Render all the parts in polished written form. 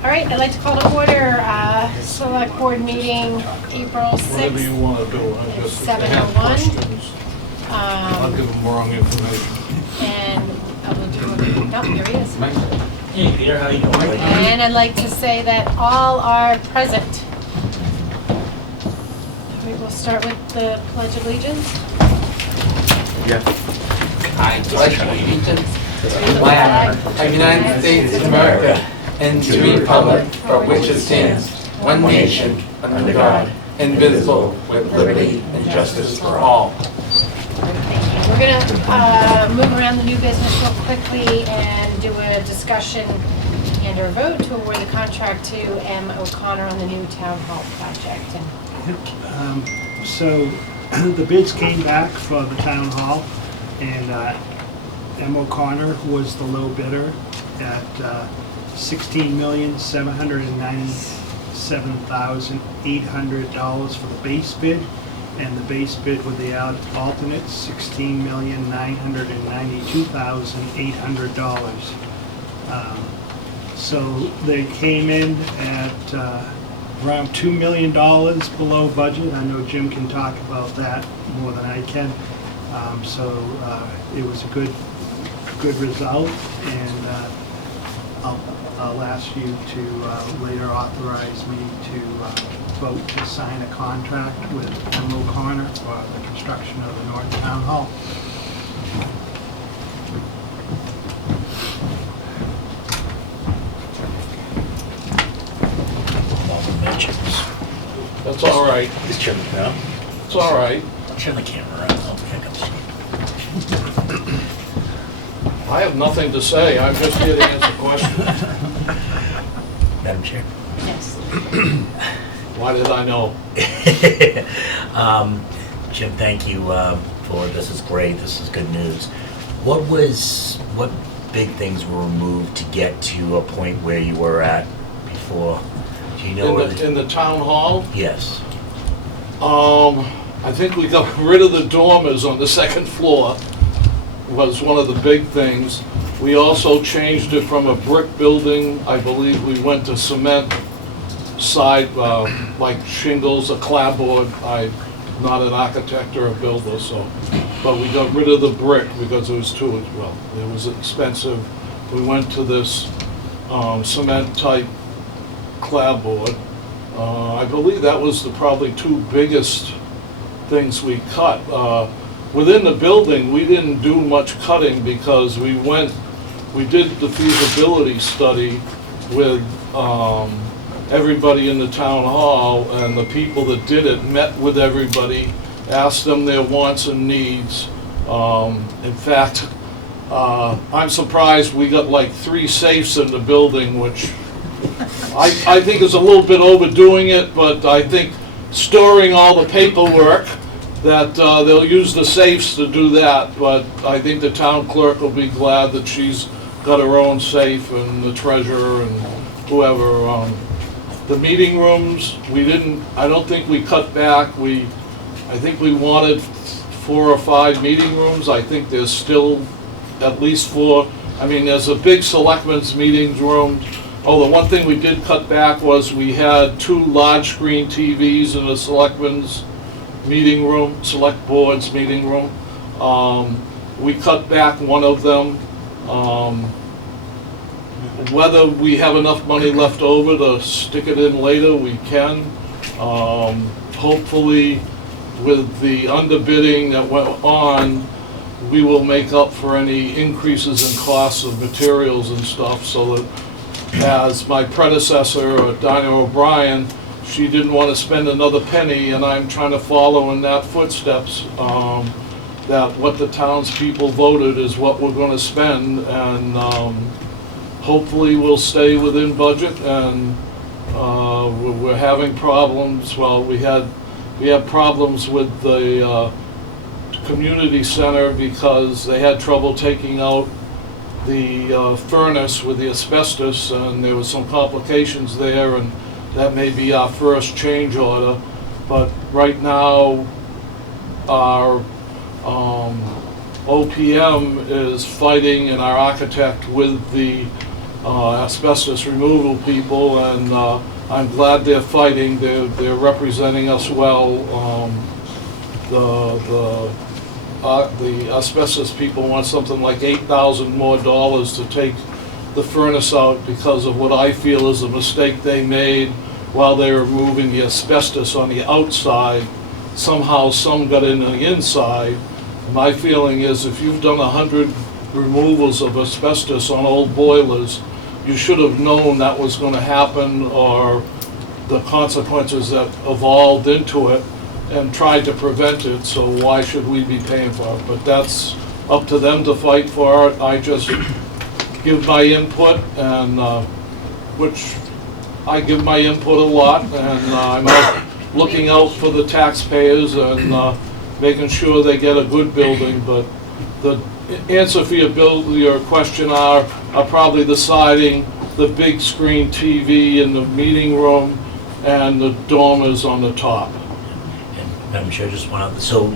All right, I'd like to call to order Select Board meeting April Whatever you 6th. want to do, I just, if they have 7:01. questions, I'll give them wrong information. And I will do, no, here he is. Hey Peter, how you doing? And I'd like to say that all are present. We will start with the Pledge of Allegiance. I pledge allegiance to the flag of the United States of America and to the republic for which it stands, one nation, under God, indivisible, with liberty and justice for all. We're going to move around the new business real quickly and do a discussion and or vote to award the contract to M. O'Connor on the new town hall project. So the bids came back for the town hall, and M. O'Connor was the low bidder at $16,797,800 for the base bid, and the base bid with the alternate $16,992,800. So they came in at around $2 million below budget. I know Jim can talk about that more than I can. So it was a good result, and I'll ask you to later authorize me to vote to sign a contract with M. O'Connor for the construction of the North Town Hall. All the mentions. That's all right, Just turn it down. it's all right. Turn the camera around. Oh, pick up the seat. I have nothing to say, I'm just here to answer questions. Madam Chair. Yes. Why did I know? Jim, thank you for this. Is great. This is good news. What big things were removed to get to a point where you were at before? Do you know? In the town hall, Yes. I think we got rid of the dormers on the second floor, was one of the big things. We also changed it from a brick building, I believe we went to cement side, like shingles, a clapboard. I'm not an architect or a builder, so, but we got rid of the brick because it was too, well, it was expensive. We went to this cement type clapboard. I believe that was the probably two biggest things we cut. Within the building, we didn't do much cutting because we did the feasibility study with everybody in the town hall, and the people that did it met with everybody, asked them their wants and needs. In fact, I'm surprised we got like 3 safes in the building, which I think is a little bit overdoing it, but I think storing all the paperwork, that they'll use the safes to do that, but I think the town clerk will be glad that she's got her own safe, and the treasurer and whoever. The meeting rooms, I don't think we cut back. I think we wanted 4 or 5 meeting rooms. I think there's still at least 4. I mean, there's a big selectmen's meetings room. Oh, the one thing we did cut back was we had 2 large screen TVs in the selectmen's meeting room, select board's meeting room. We cut back one of them. Whether we have enough money left over to stick it in later, we can. Hopefully, with the underbidding that went on, we will make up for any increases in costs of materials and stuff, so that, as my predecessor, Dinah O'Brien, she didn't want to spend another penny, and I'm trying to follow in that footsteps, that what the townspeople voted is what we're going to spend, and hopefully we'll stay within budget. And we're having problems. Well, we have problems with the community center because they had trouble taking out the furnace with the asbestos, and there was some complications there, and that may be our first change order. But right now, our OPM is fighting, and our architect, with the asbestos removal people, and I'm glad they're fighting. They're representing us well. The asbestos people want something like $8,000 more to take the furnace out because of what I feel is a mistake they made while they were removing the asbestos on the outside. Somehow some got in the inside. My feeling is if you've done 100 removals of asbestos on old boilers, you should have known that was going to happen, or the consequences that evolved into it, and tried to prevent it, so why should we be paying for it? But that's up to them to fight for it. I just give my input, and which I give my input a lot, and I'm out looking out for the taxpayers and making sure they get a good building. But the answer for your question are probably the siding, the big screen TV in the meeting room, and the dormers on the top. And Madam Chair, just one other, so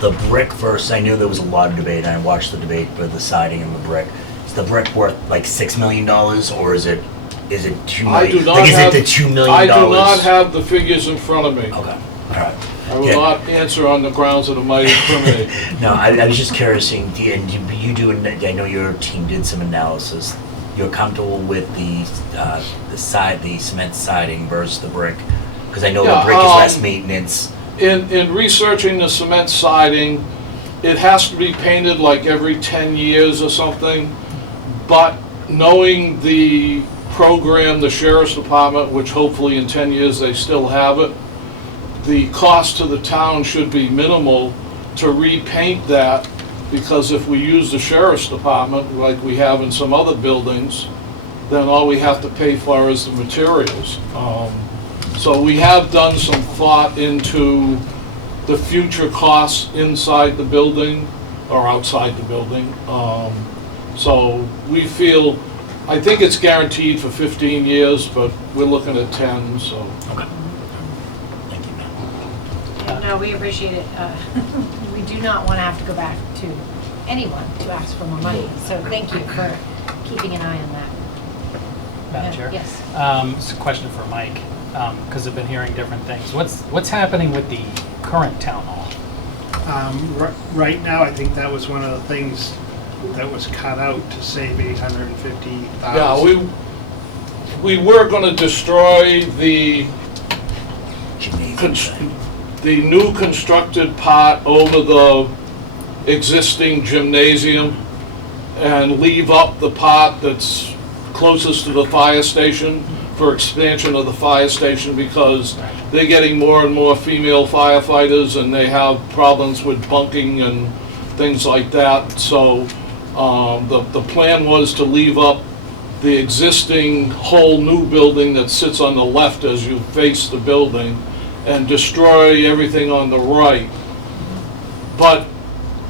the brick first, I knew there was a lot of debate, and I watched the debate for the siding and the brick. Is the brick worth like $6 million, or is it $2 million? I do not like, have, is it the $2 million? I do not have the figures in front of me. Okay, all right. I will not answer on the grounds that it might incriminate. No, I was just curious, and you do, I know your team did some analysis. You're comfortable with the cement siding versus the brick? Because I know the brick is less maintenance. In researching the cement siding, it has to be painted like every 10 years or something, but knowing the program, the Sheriff's Department, which hopefully in 10 years they still have it, the cost to the town should be minimal to repaint that, because if we use the Sheriff's Department like we have in some other buildings, then all we have to pay for is the materials. So we have done some thought into the future costs inside the building or outside the building. So we feel, I think it's guaranteed for 15 years, but we're looking at 10, so. Okay. Thank you, ma'am. No, we appreciate it. We do not want to have to go back to anyone to ask for more money, so thank you for keeping an eye on that. Madam Chair? Yes. It's a question for Mike, because I've been hearing different things. What's happening with the current town hall? Right now, I think that was one of the things that was cut out to save $850,000. Yeah, we were gonna destroy the Gymnasium. the new constructed part over the existing gymnasium and leave up the part that's closest to the fire station for expansion of the fire station, because they're getting more and more female firefighters and they have problems with bunking and things like that. So the plan was to leave up the existing whole new building that sits on the left as you face the building and destroy everything on the right. But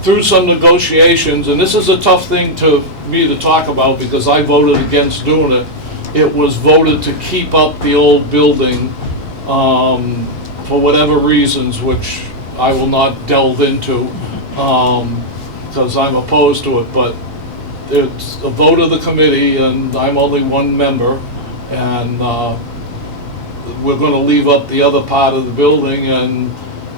through some negotiations, and this is a tough thing to me to talk about because I voted against doing it, it was voted to keep up the old building for whatever reasons, which I will not delve into because I'm opposed to it. But it's a vote of the committee, and I'm only one member, and we're going to leave up the other part of the building, and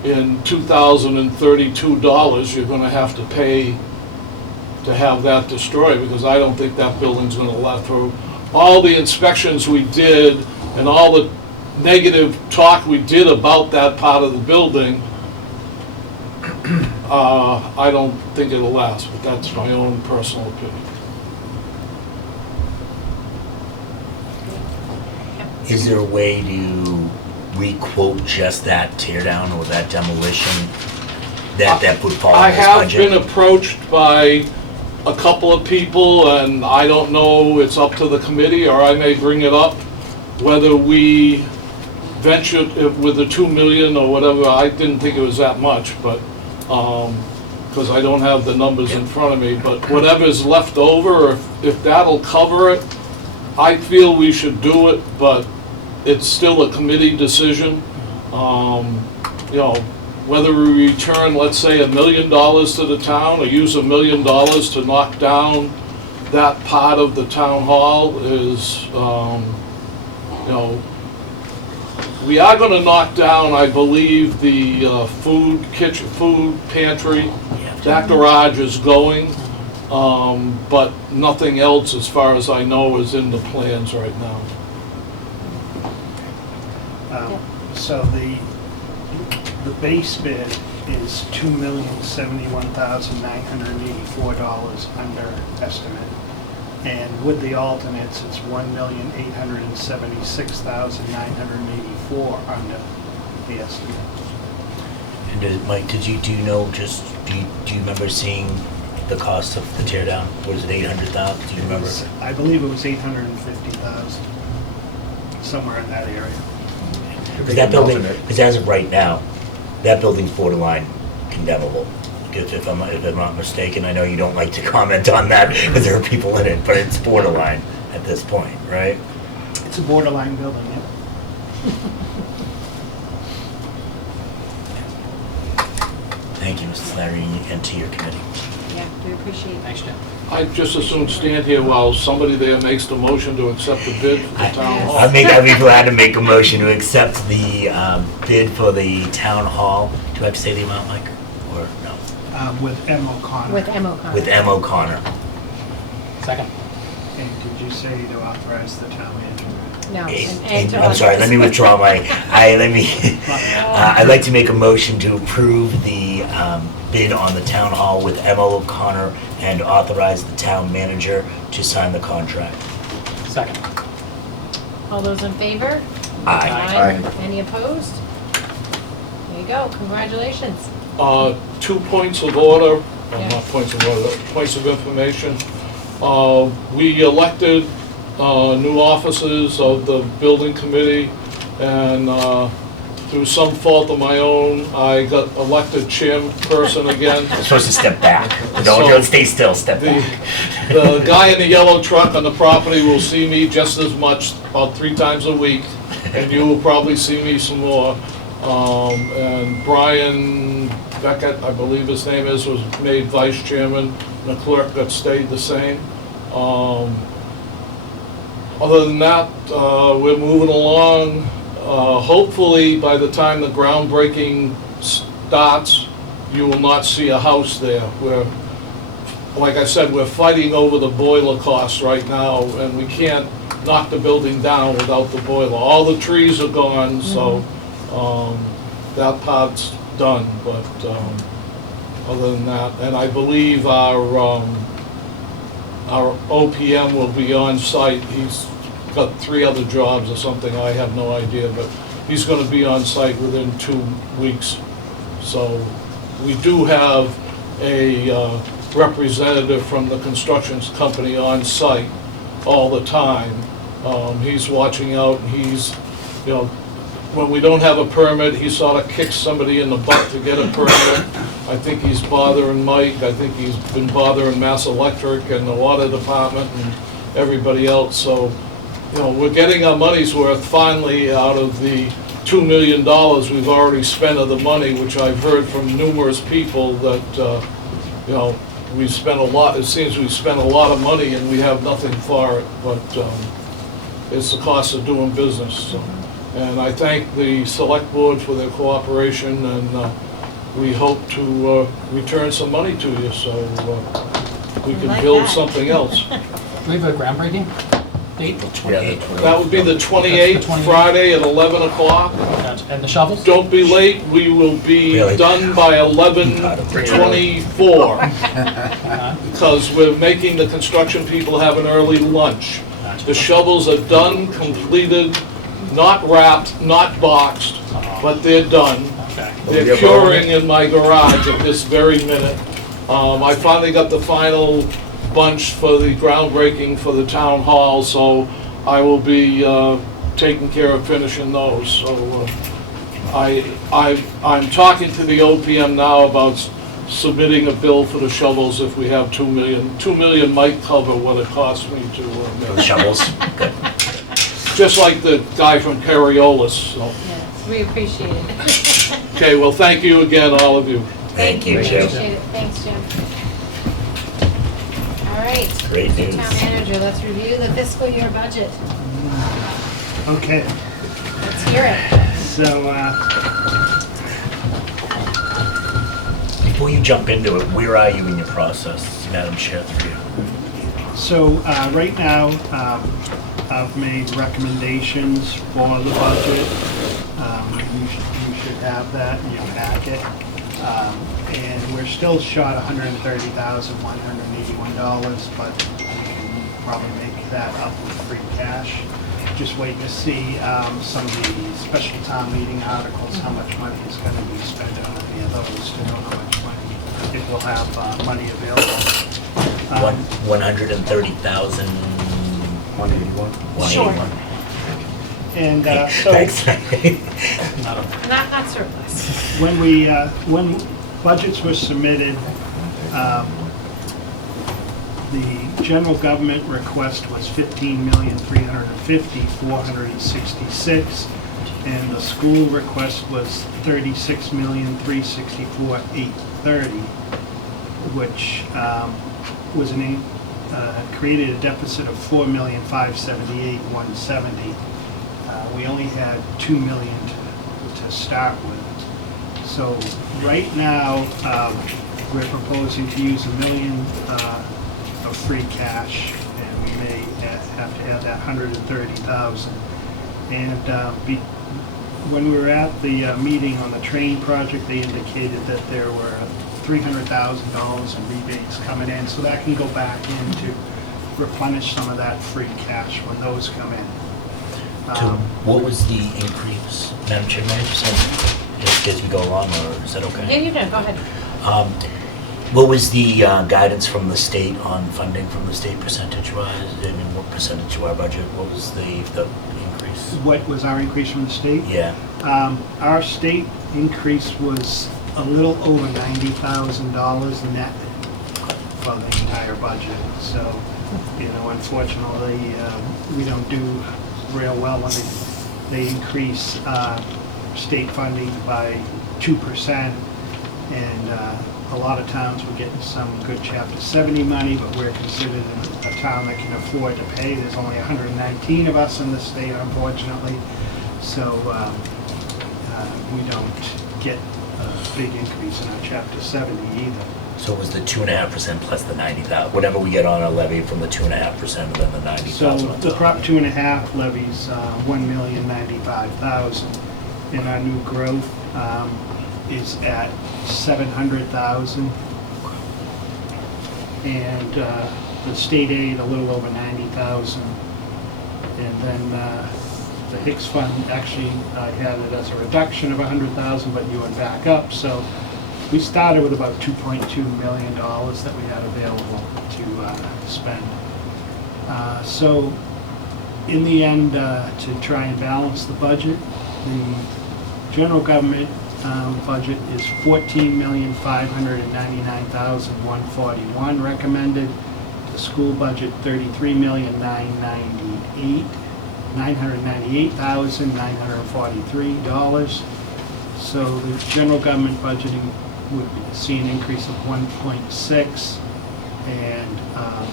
in $2,032 you're going to have to pay to have that destroyed, because I don't think that building's going to last through all the inspections we did and all the negative talk we did about that part of the building. I don't think it'll last, but that's my own personal opinion. Is there a way to re-quote just that tear down or that demolition that would fall I in this have budget? been approached by a couple of people, and I don't know, it's up to the committee, or I may bring it up, whether we venture with the 2 million or whatever. I didn't think it was that much, but, because I don't have the numbers in front of me, but whatever's left over, if that'll cover it, I feel we should do it, but it's still a committee decision. You know, whether we return, let's say, $1 million to the town, or use $1 million to knock down that part of the town hall is, you know, we are gonna knock down, I believe, the food pantry. That garage is going, but nothing else, as far as I know, is in the plans right now. So the base bid is $2,071,984 under estimate. And with the alternates, it's $1,876,984 under the estimate. And Mike, do you know, do you remember seeing the cost of the tear down? Was it 800,000? Do you remember? I believe it was 850,000, somewhere in that area. Because that building, because as of right now, that building's borderline condemnable. If I'm not mistaken, I know you don't like to comment on that because there are people in it, but it's borderline at this point, right? It's a borderline building, yeah. Thank you, Mrs. Larry, and to your committee. Yeah, we appreciate it. Thanks, Jim. I'd just as soon stand here while somebody there makes the motion to accept the bid for the town hall. I'd be glad to make a motion to accept the bid for the town hall. Do I have to say the amount, Mike, or no? With M. O'Connor. With M. O'Connor. With M. O'Connor. Second. And did you say to authorize the town manager? No. I'm sorry, let me withdraw my, I'd like to make a motion to approve the bid on the town hall with Emma O'Connor and authorize the town manager to sign the contract. Second. All those in favor? Aye. Any opposed? There you go, congratulations. 2 points of order, Yeah. not points of order, points of information. We elected new officers of the building committee, and through some fault of my own, I got elected chairperson again. You're supposed to step back. Don't stay still, step back. The guy in the yellow truck on the property will see me just as much, about 3 times a week, and you will probably see me some more. And Brian Beckett, I believe his name is, was made vice chairman, and the clerk that stayed the same. Other than that, we're moving along. Hopefully, by the time the groundbreaking starts, you will not see a house there. Like I said, we're fighting over the boiler costs right now, and we can't knock the building down without the boiler. All the trees are gone, so that part's done, but other than that, and I believe our OPM will be on site. He's got 3 other jobs or something, I have no idea, but he's gonna be on site within 2 weeks. So we do have a representative from the construction company on site all the time. He's watching out, and he's, you know, when we don't have a permit, he sort of kicks somebody in the butt to get a permit. I think he's bothering Mike, I think he's been bothering Mass Electric and the water department and everybody else, so, you know, we're getting our money's worth finally out of the $2 million we've already spent of the money, which I've heard from numerous people that, you know, we spent a lot, it seems we spent a lot of money and we have nothing for it, but it's the cost of doing business, so. And I thank the select board for their cooperation, and we hope to return some money to you, so we can like build that. something else. Do we have a groundbreaking date? April 28th. That would be the 28th, 28th. Friday at 11 o'clock. Gotcha. And the shovels? Don't be late, we will be Really? done by 11:24, because we're making the construction people have an early lunch. The shovels are done, completed, not wrapped, not boxed, but they're done. Okay. They're curing in my garage at this very minute. I finally got the final bunch for the groundbreaking for the town hall, so I will be taking care of finishing those. So I'm talking to the OPM now about submitting a bill for the shovels if we have 2 million. 2 million might cover what it costs me to The make. shovels. Good. Just like the guy from Cariolis, so. Yes, we appreciate it. Okay, well, thank you again, all of you. Thank you, Jim. Appreciate it, thanks, Jim. All right, Great Mr. news. Town Manager, let's review the fiscal year budget. Okay, Let's hear it. so, Before you jump into it, where are you in your process, Madam Chair, through you? right now, I've made recommendations for the budget. You should have that in your packet. And we're still short $130,181, but we can probably make that up with free cash. Just waiting to see some of the special town meeting articles, how much money is going to be spent on any of those, to know how much money, if we'll have money available. 130,000. 181. 181. And so Thanks. Not surplus. when budgets were submitted, the general government request was $15,350,466, and the school request was $36,364,830, which was created a deficit of $4,578,170. We only had $2 million to start with. So right now, we're proposing to use $1 million of free cash, and we may have to add that 130,000. And when we were at the meeting on the train project, they indicated that there were $300,000 in rebates coming in, so that can go back in to replenish some of that free cash when those come in. So what was the increase, Madam Chair, may I just as we go along, or is that okay? Yeah, you know, go ahead. What was the guidance from the state on funding from the state percentage-wise, and what percentage of our budget? What was the increase? What was our increase from the state? Yeah. Our state increase was a little over $90,000 net for the entire budget. So, unfortunately, we don't do real well when they increase state funding by 2%, and a lot of towns were getting some good Chapter 70 money, but we're considered a town that can afford to pay. There's only 119 of us in the state, unfortunately, so we don't get a big increase in our Chapter 70 either. So it was the 2.5% plus the 90,000, whatever we get on our levy from the 2.5% and then the 90,000. So on the top. Prop 2.5 levies $1,095,000, and our new growth is at $700,000, and the state aid a little over $90,000, and then the Hicks Fund actually had it as a reduction of $100,000, but you went back up, so we started with about $2.2 million that we had available to spend. So in the end, to try and balance the budget, the general government budget is $14,599,141 recommended. The school budget $33,998,943. So the general government budgeting would see an increase of 1.6, and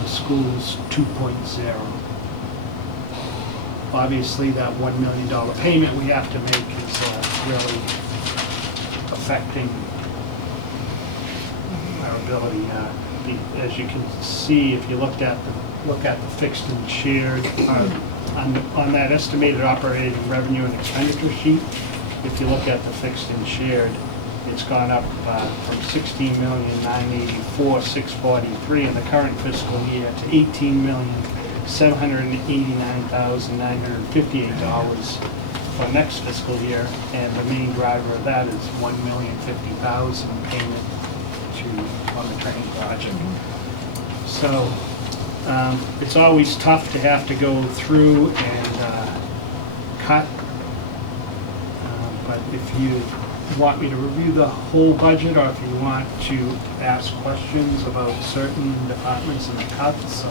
the schools 2.0. Obviously, that $1 million payment we have to make is really affecting our ability. As you can see, if you look at the fixed and shared on that estimated operating revenue and expenditure sheet, if you look at the fixed and shared, it's gone up from $16,984,643 in the current fiscal year to $18,789,958 for next fiscal year, and the main driver of that is $1,050,000 payment on the train project. So it's always tough to have to go through and cut, but if you want me to review the whole budget, or if you want to ask questions about certain departments and the cuts.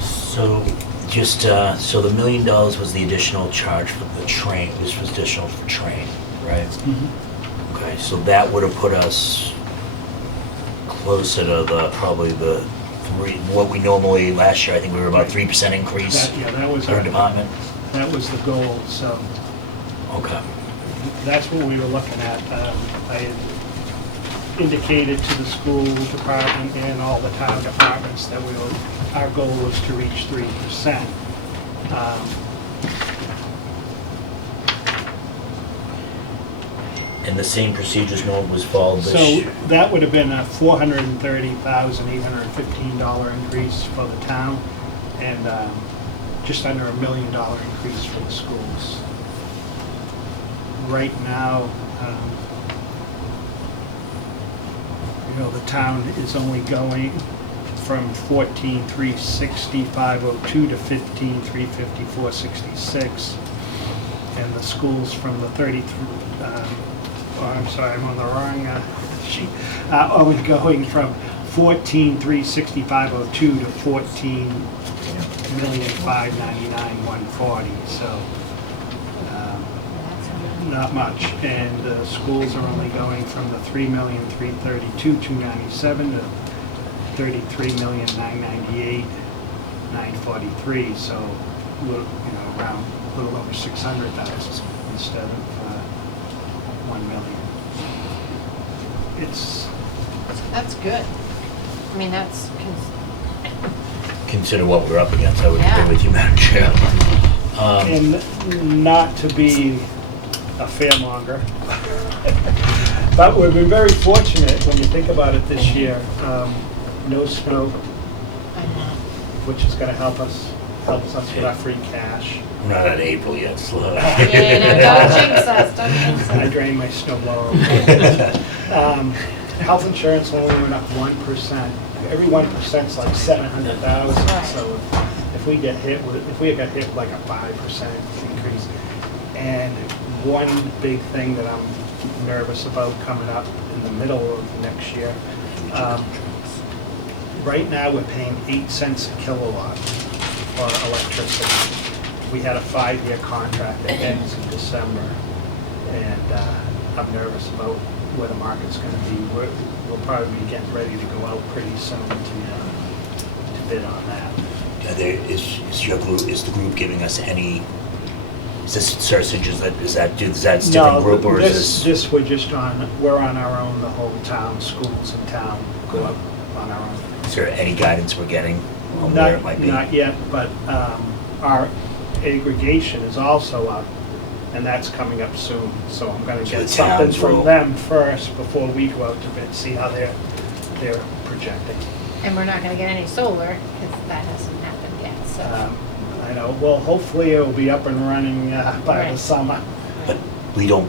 So just, so the $1 million was the additional charge for the train, this was additional for train, right? Okay, so that would have put us closer to probably the three, what we normally, last year, I think we were about 3% increase That was per department. that was the goal, so Okay. that's what we were looking at. I had indicated to the school department and all the town departments that our goal was to reach 3%. And the same procedures norm was followed this So year? that would have been a $430,815 increase for the town, and just under $1 million increase for the schools. Right now, the town is only going from 14,360,502 to 15,354,66, and the schools from the 33. I'm sorry, I'm on the wrong sheet. Only going from 14,365,002 to 14,599,140. So not much. And the schools are only going from the 3,332,297 to 33,998,943. So around a little over 600,000 instead of 1 million. That's good. I mean, that's, Consider what we're up against, I would Yeah. agree with you, Madam Chair. And not to be a fearmonger, but we've been very fortunate when you think about it this year. No snow, which is going to help us with our free cash. I'm not at April yet, slow. yeah, no, don't jinx us, don't jinx I us. drained my snow blower. Health insurance only went up 1%. Every 1% is like 700,000. So if we got hit with like a 5% increase, and one big thing that I'm nervous about coming up in the middle of next year. Right now, we're paying 8 cents a kilowatt for electricity. We had a 5-year contract that ends in December, and I'm nervous about where the market's going to be. We'll probably be getting ready to go out pretty soon to bid on that. Is the group giving us any, is this Sursage, is that different group, or is this? We're on our own, the whole town, schools in town go up on our own. Is there any guidance we're getting on where it might be? Not yet, but our aggregation is also up, and that's coming up soon. So I'm going to So get the something towns from will- them first before we go out to bid, see how they're projecting. And we're not gonna get any solar, because that hasn't happened yet, so. I know, well, hopefully it'll be up and running by the Right. summer. But we don't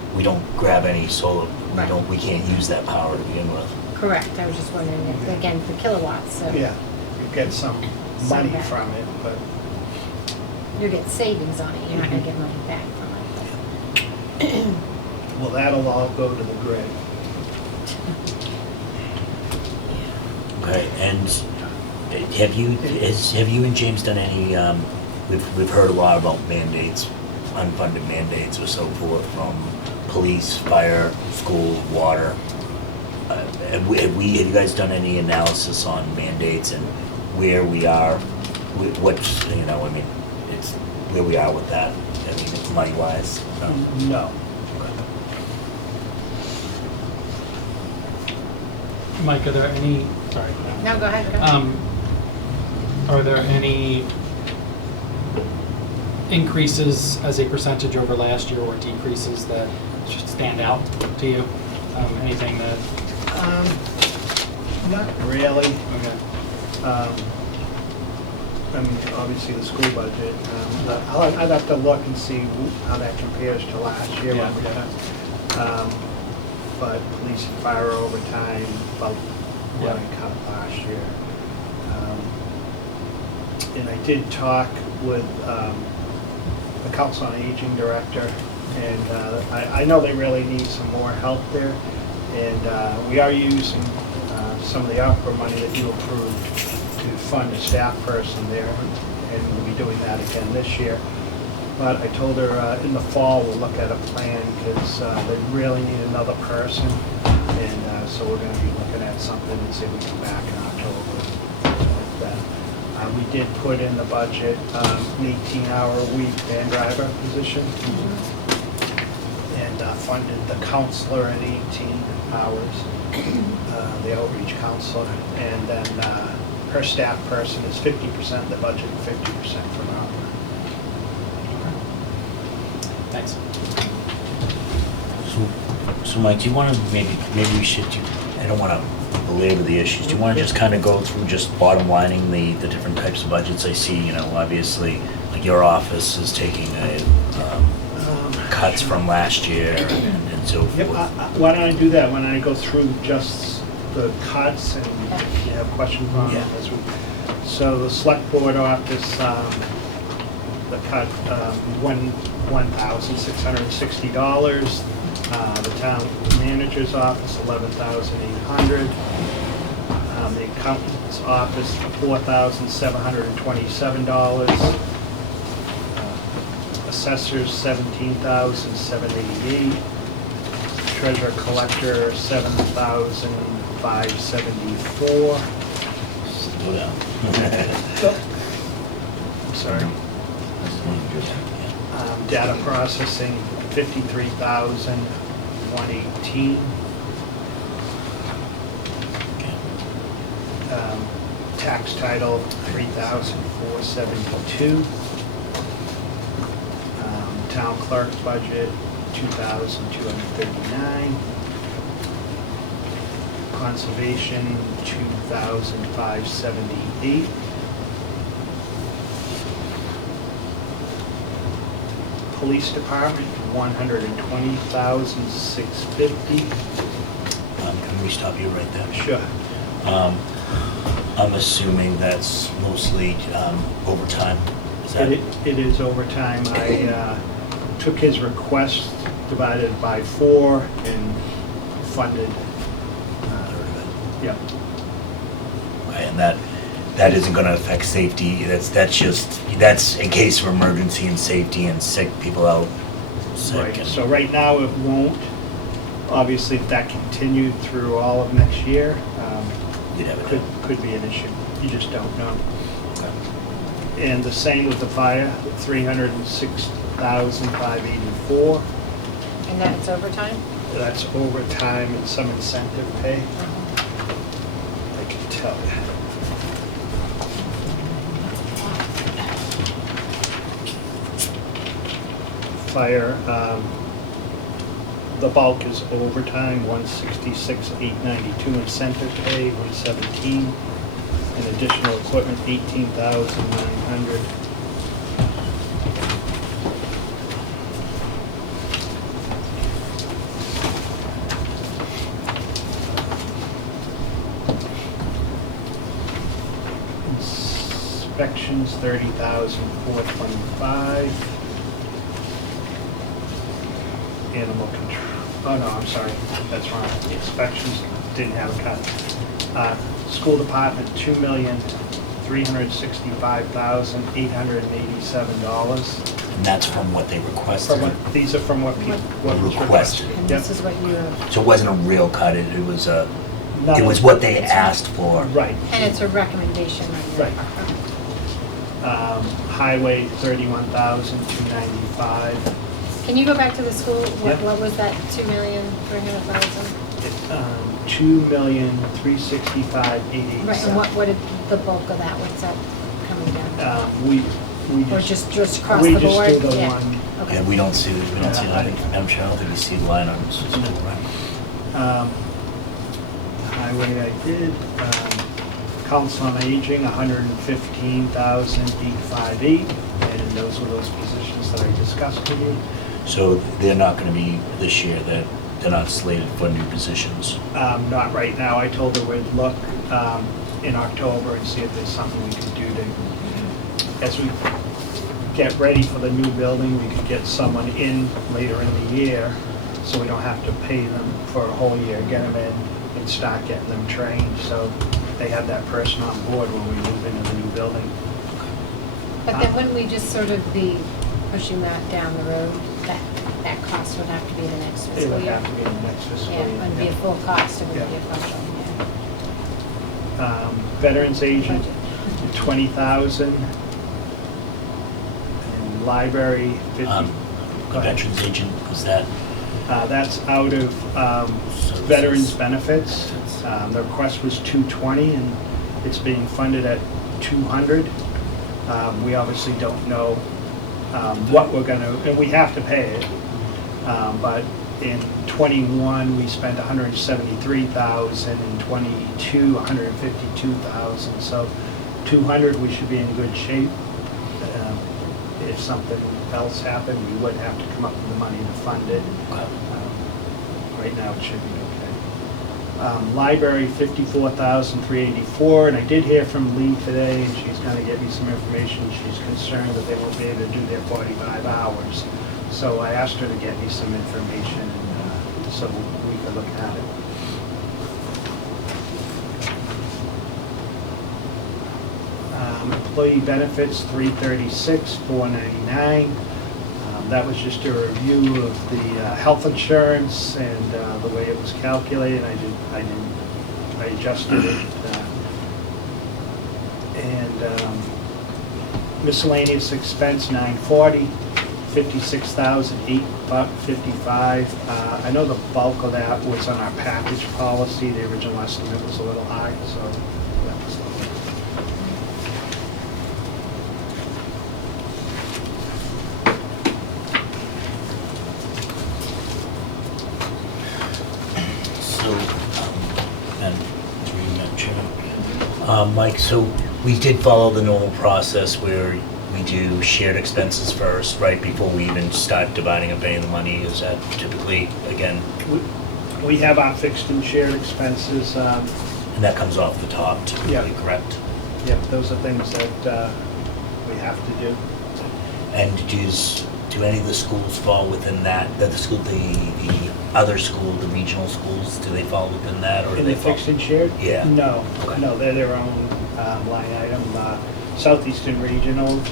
grab any solar, Right. we can't use that power to begin with. Correct, I was just wondering, if, again, for kilowatts, so. Yeah, you get some Some money back. from it, but You get savings on it, you're not gonna get money back from it. well, that'll all go to the grid. Okay, and have you and James done any, we've heard a lot about mandates, unfunded mandates or so forth from police, fire, school, water. Have you guys done any analysis on mandates and where we are, what's, it's where we are with that, money-wise? No. Mike, are there any, sorry. No, go ahead, go. Are there any increases as a percentage over last year or decreases that should stand out to you? Anything that, Not really. okay. I mean, obviously the school budget, I'd have to look and see how that compares to last year. Yeah, when we yeah. cut. But police and fire overtime, about what I cut last year. And I did talk with the Council on Aging Director, and I know they really need some more help there. And we are using some of the opera money that you approved to fund a staff person there, and we'll be doing that again this year. But I told her in the fall we'll look at a plan, because they really need another person. And so we're gonna be looking at something and see if we come back in October, something like that. We did put in the budget an 18-hour-a-week van driver position, and funded the counselor at 18 hours, the outreach counselor, and then her staff person is 50% of the budget and 50% from our. Thanks. So Mike, do you want to, maybe we should do, I don't want to belabor the issues, do you want to just kind of go through just bottom lining the different types of budgets I see, you know, obviously, like your office is taking cuts from last year and so Yep, forth. why don't I do that, when I go through just the cuts and if you have questions on it Yeah. as we. So the select board office, the cut, $1,660. The town manager's office, $11,800. The accountant's office, $4,727. Assessors, $17,788. Treasurer collector, $7,574. Slow down. I'm sorry. Data processing, $53,118. Tax title, $3,472. Town clerk's budget, $2,239. Conservation, $2,578. Police department, $120,650. Can we stop you right there? Sure. I'm assuming that's mostly overtime, is that? It is overtime. I took his request, divided it by 4, and funded. Yep. Okay, and that isn't gonna affect safety, that's in case of emergency and safety and sick people out sick. Right. and- So right now, it won't. Obviously, if that continued through all of next year, You'd have could it. could be an issue. You just don't know. Okay. And the same with the fire, $306,584. And that's overtime? That's overtime and some incentive pay. I can tell you. Fire, the bulk is overtime, 166,892 incentive pay, 117. And additional equipment, 18,900. Inspections, 30,425. Animal control, oh no, I'm sorry, that's wrong. Inspections didn't have a cut. School department, $2,365,887. And that's from what they requested? These are from what people, what was Requested. And Yep. this is what you have, So it wasn't a real cut, it was No. what they asked for? Right. and it's a recommendation right now. Right. Highway, $31,295. Can you go back to the school? Yep. What was that, 2,300,000? $2,365,887. Right, and what did the bulk of that, what's that coming down? We Or just, just across we the just board? do the Yeah. one. Okay. Yeah, we don't see, I don't think we see the line items, it's cool, right? Highway I did, Council on Aging, $115,858, and those were those positions that I discussed with you. So they're not gonna be this year, they're not slated for new positions? Not right now, I told her we'd look in October and see if there's something we could do to, as we get ready for the new building, we could get someone in later in the year, so we don't have to pay them for a whole year, get them in and start getting them trained, so they have that person on board when we move into the new building. But then wouldn't we just sort of be pushing that down the road, that that cost would have to be the next It fiscal would year. have to be in the next fiscal Yeah, year. it wouldn't be a full cost, it would be Yeah. a partial, yeah. Veterans agent, 20,000. And library, 50. Go The ahead. veterans agent, was that? That's out of veterans benefits. The request was 220, and it's being funded at 200. We obviously don't know what we're gonna, and we have to pay it. But in '21, we spent 173,000, in '22, 152,000. So 200, we should be in good shape. If something else happened, we would have to come up with the money to fund it. Right now, it should be okay. Library, 54,384, and I did hear from Lee today, and she's gonna get me some information. She's concerned that they won't be able to do their 45 hours. So I asked her to get me some information, and so we could look at it. Employee benefits, 336, 499. That was just a review of the health insurance and the way it was calculated. I adjusted it. And miscellaneous expense, 940, 56,855. I know the bulk of that was on our package policy. The original estimate was a little high, so that was the So, and through you, Madam Chairman. Mike, so we did follow the normal process where we do shared expenses first, right, before we even start dividing and paying the money. Is that typically, again, We have our fixed and shared expenses. and that comes off the top typically, Yeah. correct? Yep, those are things that we have to do. And do any of the schools fall within that, the other school, the regional schools, do they fall within that, or do In they the fall? fixed and shared? Yeah. No, Okay. no, they're their own line item. Southeastern Regional is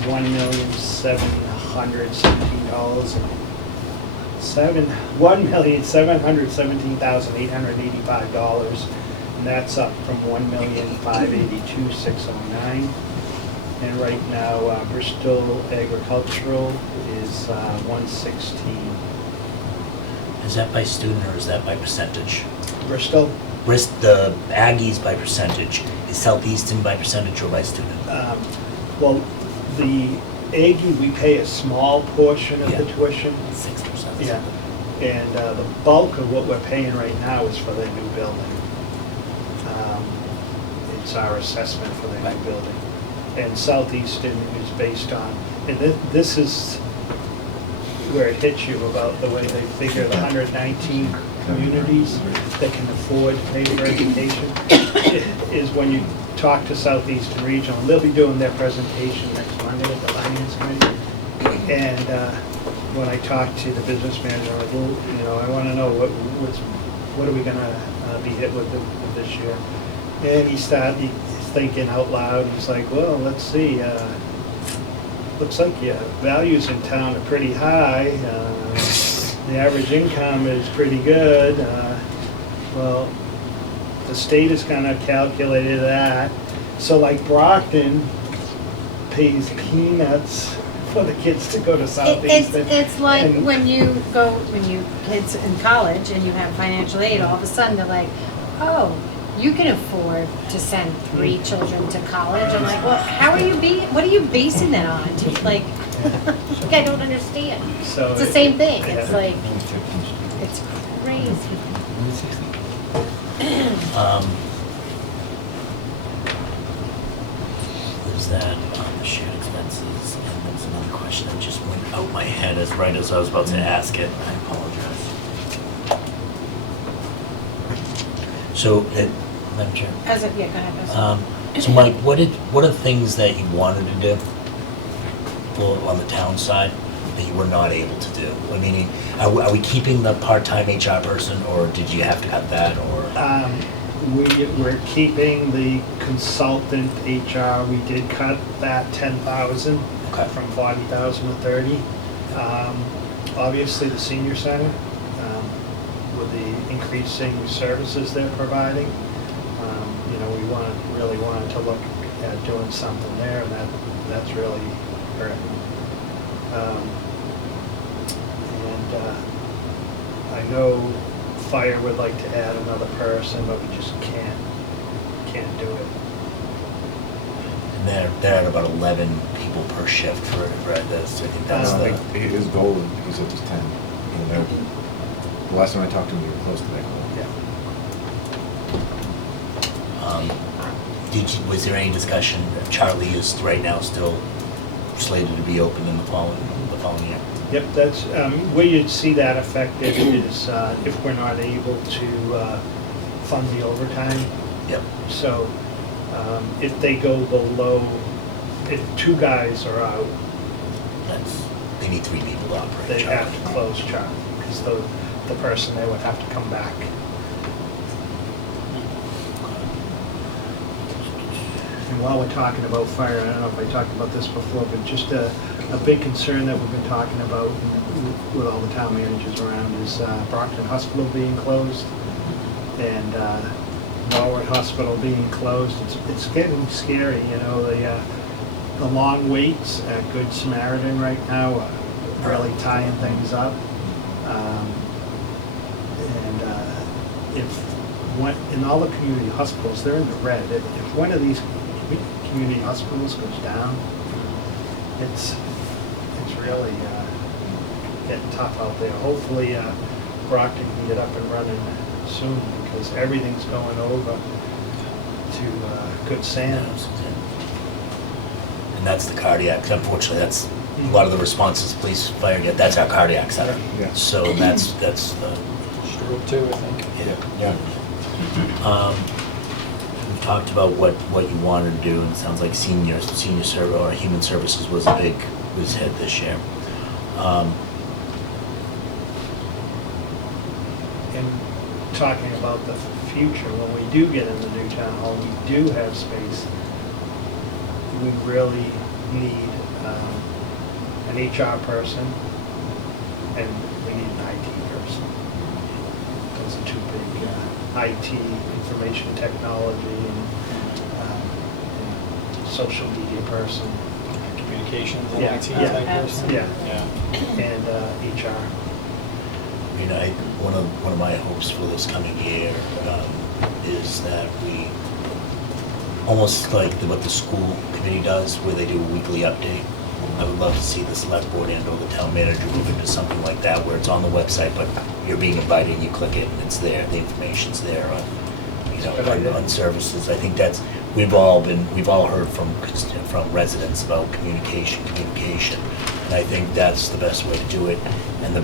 $1,717,885. And that's up from $1,582,609. And right now, Bristol Agricultural is 116. Is that by student or is that by percentage? Bristol, The Aggies by percentage, is Southeastern by percentage or by student? well, the Aggie, we pay a small portion of the Yeah. tuition. 6%. Yeah, and the bulk of what we're paying right now is for their new building. It's our assessment for their new building. And Southeastern is based on, and this is where it hits you about the way they figure the 119 communities that can afford to pay for education, is when you talk to Southeastern Regional, they'll be doing their presentation next Monday at the Finance Committee. And when I talked to the business manager, I'm like, well, you know, I want to know what are we going to be hit with this year? And he's thinking out loud. He's like, well, let's see. Looks like your values in town are pretty high. The average income is pretty good. Well, the state is kind of calculated that. So like Brockton pays peanuts for the kids to go to Southeastern. It's like And- when kids in college and you have financial aid, all of a sudden they're like, oh, you can afford to send 3 children to college. I'm like, well, what are you basing that on? Like, I don't understand. So It's the same thing. yeah. It's like, it's crazy. There's that, the shared expenses, and there's another question that just went out my head as right as I was about to ask it. I apologize. So, Madam Chair. Yeah, go ahead. So Mike, what are the things that you wanted to do on the town side that you were not able to do? I mean, are we keeping the part-time HR person, or did you have to cut that, or? We're keeping the consultant HR. We did cut that 10,000 Okay. from 40,000 to 30. Obviously, the senior center, with the increasing services they're providing, we really wanted to look at doing something there, and that's really hurting. I know fire would like to add another person, but we just can't do it. And they're at about 11 people per shift for this. I think that's I think his goal, he said, was 10. And the last time I talked to him, we were close to that goal. Yeah. Was there any discussion? Charlie is right now still slated to be open in the following year. Yep, that's, where you'd see that affected is if we're not able to fund the overtime. Yep. So if they go below, if 2 guys are out, They need 3 people to operate. they Charlie. have to close Charlie, because the person there would have to come back. And while we're talking about fire, I don't know if I talked about this before, but just a big concern that we've been talking about with all the town managers around is Brockton Hospital being closed and Norwood Hospital being closed. It's getting scary, the long waits at Good Samaritan right now are really tying things up. In all the community hospitals, they're in the red. If one of these community hospitals goes down, it's really getting tough out there. Hopefully Brockton can get up and running soon, because everything's going over to Good Sam. And that's the cardiac. Unfortunately, that's a lot of the responses police, fire get. That's our cardiac center. Yeah. So that's the Stroke too, I think. yeah. We've talked about what you wanted to do, and it sounds like senior service or human services was hit this year. And talking about the future, when we do get in the new town hall, we do have space. We really need an HR person, and we need an IT person. Those are 2 big, IT, information technology, and social media person. Communications and Yeah, IT yeah, type person. Yeah, Yeah. and HR. I mean, one of my hopes for this coming year is that we, almost like what the school committee does, where they do a weekly update. I would love to see the select board and or the town manager move into something like that, where it's on the website, but you're being invited, and you click it, and it's there, the information's there on, Good idea. on services. I think that's, we've all heard from residents about communication, and I think that's the best way to do it. And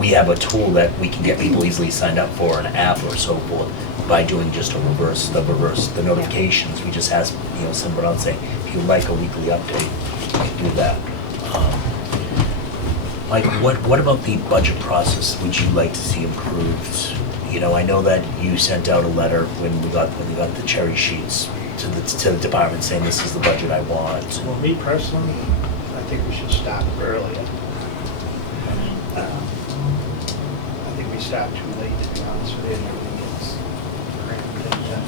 we have a tool that we can get people easily signed up for, an app or so forth, by doing just the notifications. We just ask, send it out, say, if you'd like a weekly update, you can do that. Mike, what about the budget process would you like to see improved? I know that you sent out a letter when we got the cherry sheets to the department saying this is the budget I want. Well, me personally, I think we should start earlier. I think we start too late, to be honest with you, and everything gets crammed into.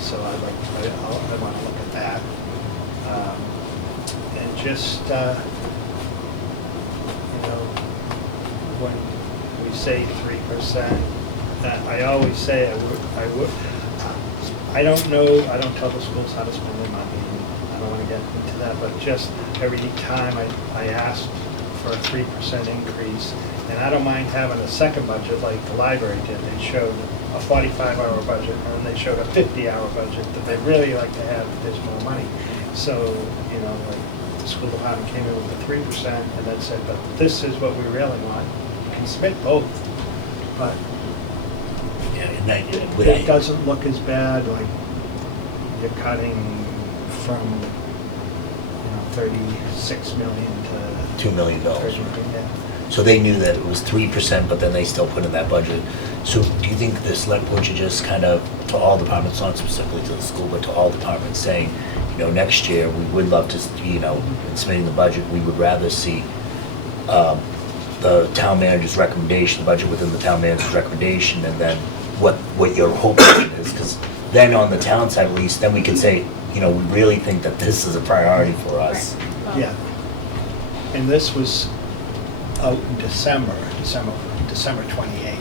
So I want to look at that. And just, when we say 3%, I always say I don't know, I don't tell the schools how to spend their money, and I don't want to get into that, but just every time I ask for a 3% increase, and I don't mind having a second budget like the library did. They showed a 45-hour budget, and they showed a 50-hour budget that they'd really like to have if there's more money. So, like the school department came in with a 3% and then said, but this is what we really want. You can submit both, but it doesn't look as bad, like you're cutting from 36 million to $2 million. 30 million. Yeah. So they knew that it was 3%, but then they still put in that budget. So do you think the select board should just kind of, to all departments, not specifically to the school, but to all departments, saying, next year, we would love to, in submitting the budget, we would rather see the town manager's recommendation, the budget within the town manager's recommendation, and then what your hope is, because then on the town side at least, then we can say, we really think that this is a priority for us. Well, Yeah. And this was out in December 28th.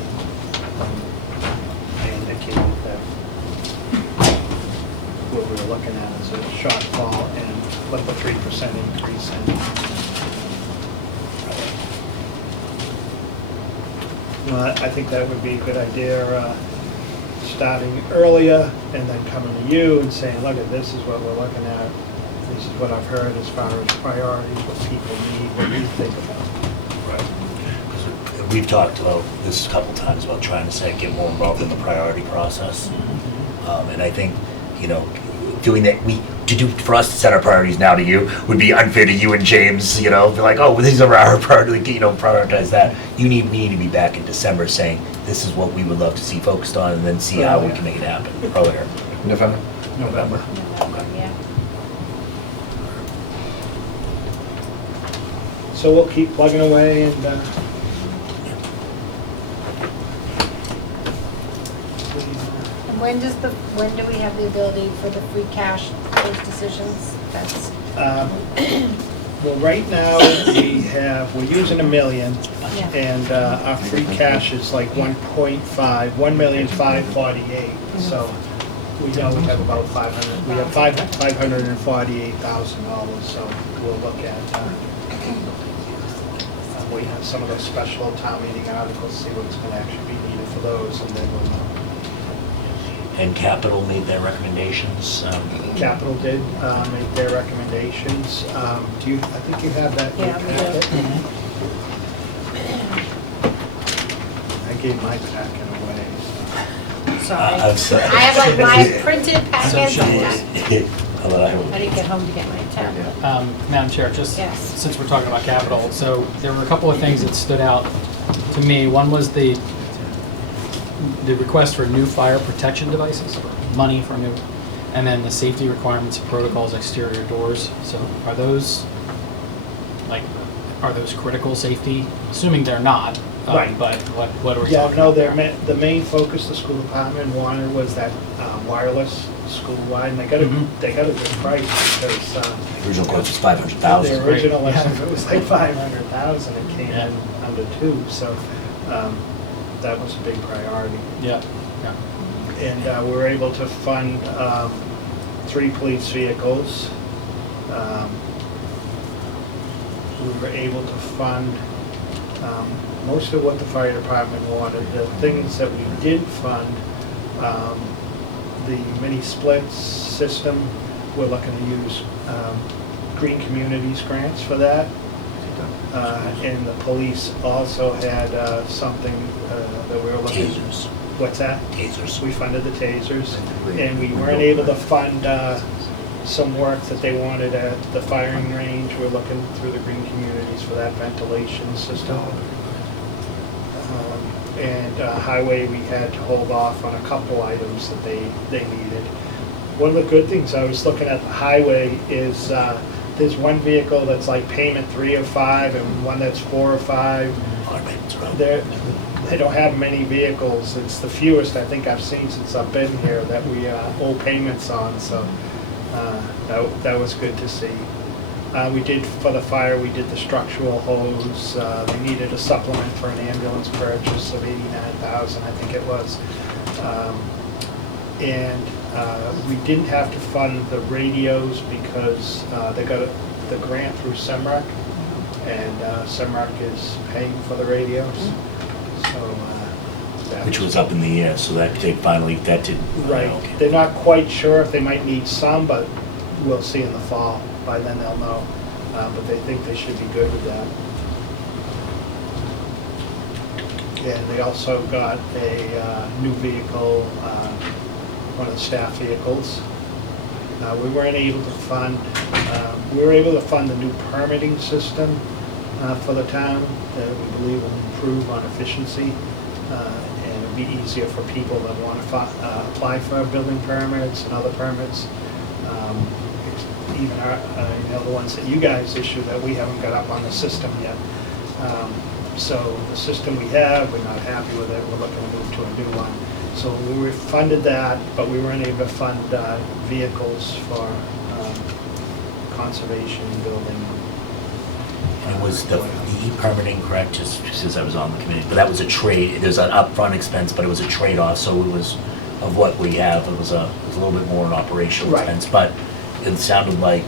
I indicated that what we were looking at is a shortfall and what the 3% increase in. Well, I think that would be a good idea, starting earlier and then coming to you and saying, look, this is what we're looking at. This is what I've heard as far as priorities, what people need, what you think about. Right. 'Cause we've talked about this a couple times about trying to get more involved in the priority process. And I think, doing that, for us to set our priorities now to you would be unfair to you and James, be like, oh, well, these are our priorities, prioritize that. We need to be back in December saying, this is what we would love to see focused on, and then see how we can make it happen earlier. November? November. Yeah. So we'll keep plugging away and, And when do we have the ability for the free cash, those decisions? That's, well, right now, we're using $1 million, yeah. and our free cash is like 1.5, 1,548,000. So we know we have about 500, we have $548,000, so we'll look at, we have some of those special town meeting articles, see what's gonna actually be needed for those, and then we'll know. And Capital made their recommendations. Capital did make their recommendations. I think you have that in your Yeah, we do. packet. I gave my packet away. Sorry. I'm sorry. I have like my printed packets. So I Hello, didn't get home to get my tablet. Madam Chair, just Yes. since we're talking about capital, so there were a couple of things that stood out to me. One was the request for new fire protection devices, money for new, and then the safety requirements and protocols, exterior doors. So are those critical safety? Assuming they're not, Right. but what are we Yeah, talking no, about? the main focus the school department wanted was that wireless school-wide, and they got a Mhm. good price because The original quote was the 500,000. original Great. estimate was like 500,000. It came Yeah. in under 2, so that was a big priority. Yeah, yeah. And we were able to fund 3 police vehicles. We were able to fund most of what the fire department wanted. The things that we did fund, the mini splits system, we're looking to use Green Communities grants for that. And the police also had something that we were looking. Tasers. What's that? Tasers. We funded the tasers, and we weren't able to fund some work that they wanted at the firing range. We're looking through the Green Communities for that ventilation system. And highway, we had to hold off on a couple items that they needed. One of the good things, I was looking at the highway, is there's one vehicle that's like payment 3 of 5 and one that's 4 of 5. They don't have many vehicles. It's the fewest I think I've seen since I've been here that we owe payments on, so that was good to see. We did, for the fire, we did the structural hose. They needed a supplement for an ambulance purchase of $89,000, I think it was. And we didn't have to fund the radios because they got the grant through SEMRAC, and SEMRAC is paying for the radios. So that Which was up in the air, so that did. Right. Okay. They're not quite sure if they might need some, but we'll see in the fall. By then they'll know. But they think they should be good with that. And they also got a new vehicle, one of the staff vehicles. We weren't able to fund, we were able to fund the new permitting system for the town that we believe will improve on efficiency. And it'll be easier for people that want to apply for building permits and other permits. even our, the ones that you guys issue that we haven't got up on the system yet. So the system we have, we're not happy with it, we're looking to move to a new one. So we funded that, but we weren't able to fund vehicles for conservation, building. And was the e-permitting correct, just since I was on the committee, but that was a trade, there's an upfront expense, but it was a trade-off, so it was, of what we have, it was a little bit more an operational Right. expense, but it sounded like,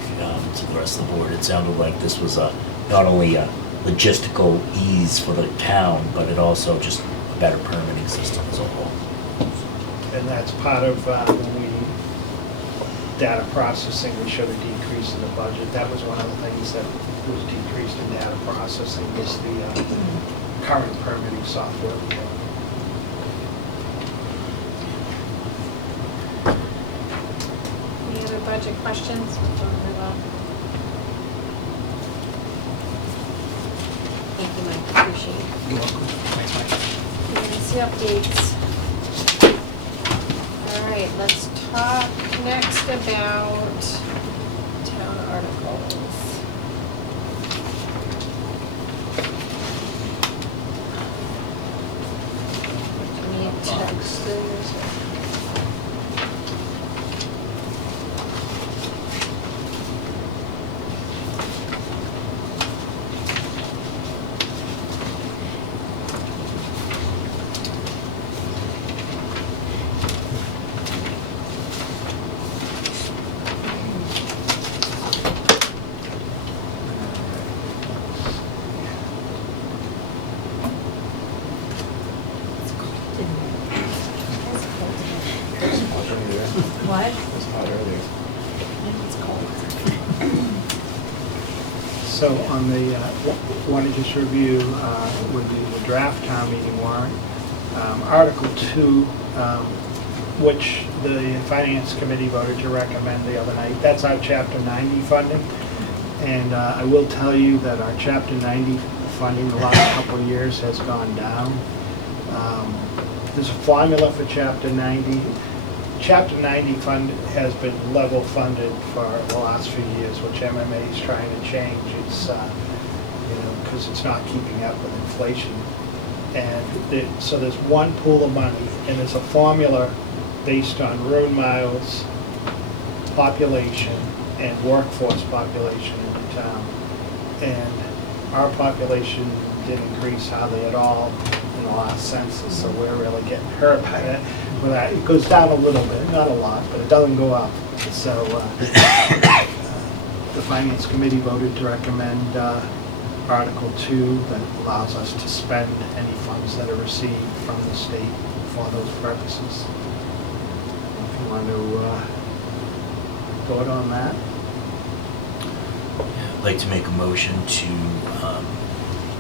to the rest of the board, it sounded like this was not only a logistical ease for the town, but it also just a better permitting system as a whole. And that's part of when we, data processing, we showed a decrease in the budget. That was one of the things that was decreased in data processing, was the current permitting software. Any other budget questions? Before we move on? Thank you, Mike, appreciate it. You're welcome. Thanks, Mike. Emergency updates. All right, let's talk next about town articles. Give me a text. What? It was hot earlier. It's cold. So on the, want to just review with the draft town meeting warrant, Article 2, which the Finance Committee voted to recommend the other night. That's our Chapter 90 funding. And I will tell you that our Chapter 90 funding the last couple of years has gone down. There's a formula for Chapter 90. Chapter 90 fund has been level funded for the last few years, which MMA is trying to change. It's, because it's not keeping up with inflation. And so there's one pool of money, and there's a formula based on room miles, population, and workforce population in the town. And our population didn't increase hardly at all in the last census, so we're really getting hurt by it. It goes down a little bit, not a lot, but it doesn't go up. So the Finance Committee voted to recommend Article 2 that allows us to spend any funds that are received from the state for those purposes. If you want to vote on that. I'd like to make a motion to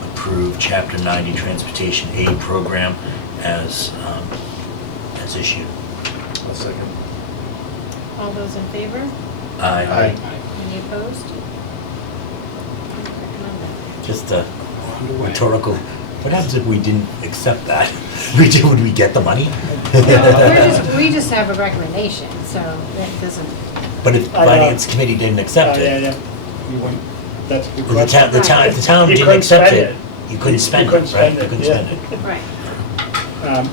approve Chapter 90 Transportation Aid Program as issued. I'll second. All those in favor? Aye. Any opposed? Just a rhetorical, what happens if we didn't accept that? Would we get the money? No, we just have a recommendation, so that doesn't, But if I know. Finance Committee didn't accept Yeah, it, yeah. You wouldn't, that's the if the town You didn't couldn't accept spend it, you couldn't spend couldn't it, right? spend You it, couldn't yeah. spend it. right.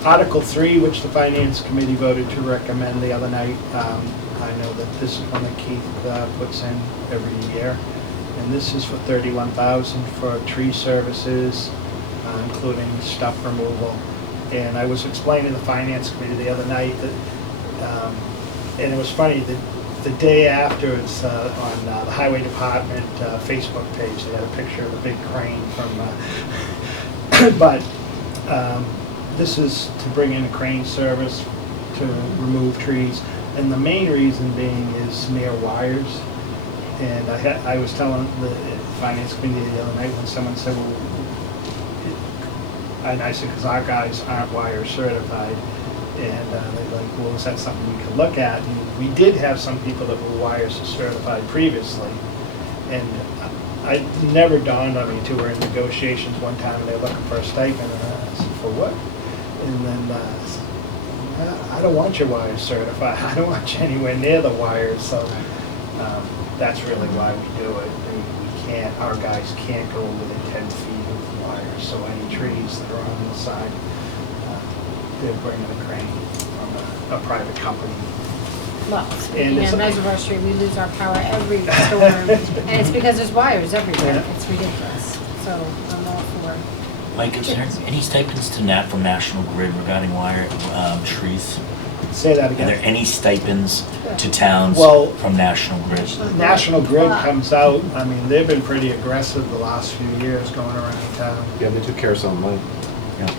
Article 3, which the Finance Committee voted to recommend the other night, I know that this is one that Keith puts in every year. And this is for $31,000 for tree services, including stuff removal. And I was explaining to the Finance Committee the other night that, and it was funny, the day after, it's on the Highway Department Facebook page, they had a picture of a big crane from, but this is to bring in a crane service to remove trees. And the main reason being is near wires. And I was telling the Finance Committee the other night when someone said, well, and I said, because our guys aren't wire certified. And they're like, well, is that something we could look at? And we did have some people that were wire certified previously. And it never dawned on me until we were in negotiations one time and they were looking for a stipend. And I said, for what? And then I don't want you wire certified. I don't want you anywhere near the wires. So That's really why we do it. We can't, our guys can't go within 10 feet of wire, so any trees that are on the side, they're bringing a crane from a private company. Well, And speaking it's- of Reservoir Street, we lose our power every storm, and it's because there's wires everywhere. Yeah. It's ridiculous. So I'm all for. Mike, is there any stipends to NAT from National Grid regarding wire, trees? Say that Are there again. any stipends to towns Well- from National Grid? National Grid comes out, I mean, they've been pretty aggressive the last few years going around town, Yeah, they took care of some money.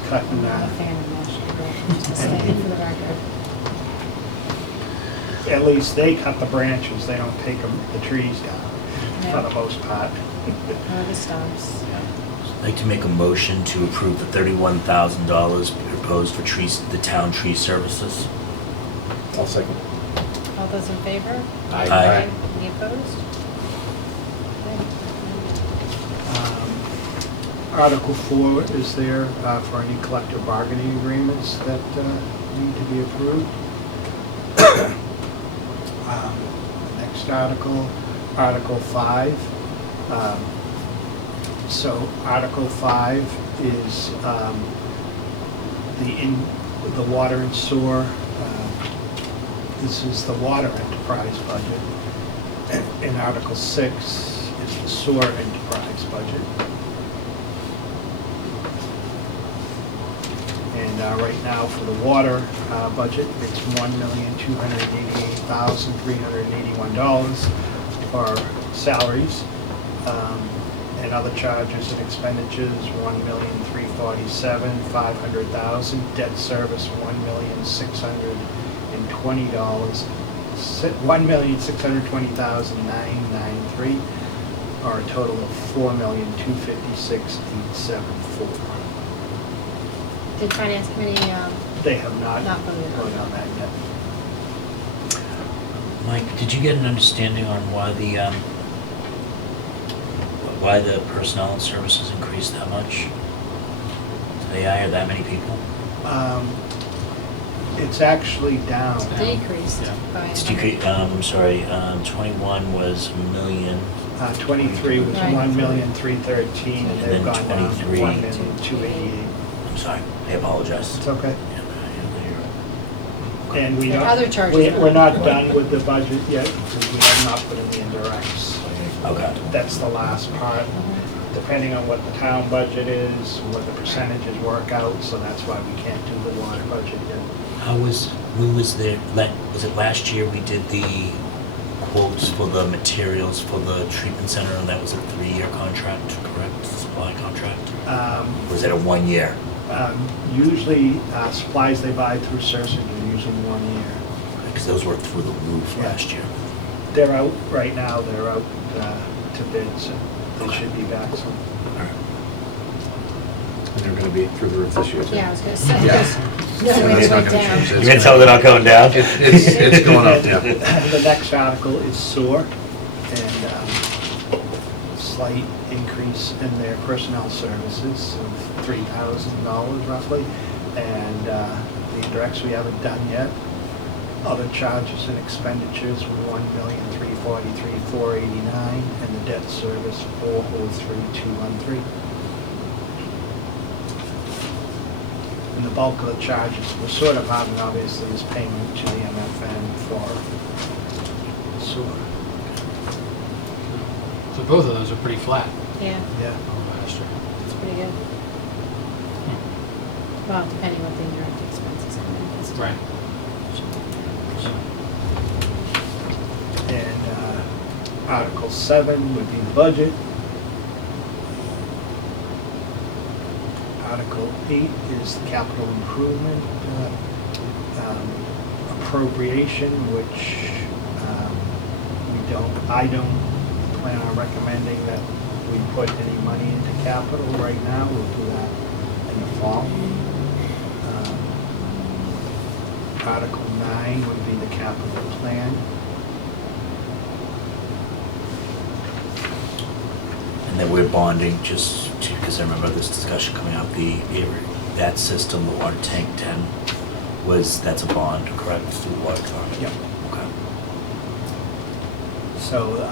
cutting, I'm not a fan of National Grid, just to say for the record. at least they cut the branches, they don't take the trees down, for the most part. Or the stumps. I'd like to make a motion to approve the $31,000 proposed for trees, the town tree services. I'll second. All those in favor? Aye. Any opposed? Article 4 is there for any collective bargaining agreements that need to be approved. The next article, Article 5. So Article 5 is the water and sewer. This is the water enterprise budget. And Article 6 is the sewer enterprise budget. And right now for the water budget, it's $1,288,381 for salaries. And other charges and expenditures, $1,347,500. Debt service, $1,620,000. $1,620,993, or a total of $4,256,874. Did Finance Committee, They have not Not voted on voted on that yet. Mike, did you get an understanding on why the personnel and services increased that much? Did they hire that many people? It's actually down. decreased Yeah. by. It's decreased, I'm sorry, 21 was a million, 23 was Right. 1,313,000, and And they've then gone down to 23. 1,288,000. I'm sorry, I apologize. It's okay. Yeah, And we There are don't, other charges we're now. not done with the budget yet, because we have not put in the indirects. Okay. That's the last part, depending on what the town budget is, what the percentages work out, so that's why we can't do the water budget yet. When was there, was it last year we did the quotes for the materials for the treatment center, and that was a 3-year contract, correct? Supply contract? Or was it a 1 year? Usually, supplies they buy through Surgeon are usually 1 year. Because those were through the roof Yeah. last year. They're out, right now, they're out to bid, so they should be back soon. All right. And they're gonna be through the roof this year too. Yeah, I was gonna say, Yeah. there's no way It's to not went gonna down. change. You gonna tell they're not going down? It's going up, yeah. The next article is sewer, and slight increase in their personnel services of $3,000 roughly. And the indirects we haven't done yet. Other charges and expenditures, $1,343,489, and the debt service, $403,213. And the bulk of the charges, the sewer department obviously is payment to the MFN for sewer. So both of those are pretty flat Yeah, Yeah. over last year. it's pretty good. Well, depending what the indirect expenses come in. as to- Right. And Article 7 would be the budget. Article 8 is the capital improvement appropriation, which I don't plan on recommending that we put any money into capital right now. We'll do that in the fall. Article 9 would be the capital plan. And then we're bonding, just because I remember this discussion coming up, that system, the water tank 10, that's a bond, correct, through the water authority? Yep. Okay. So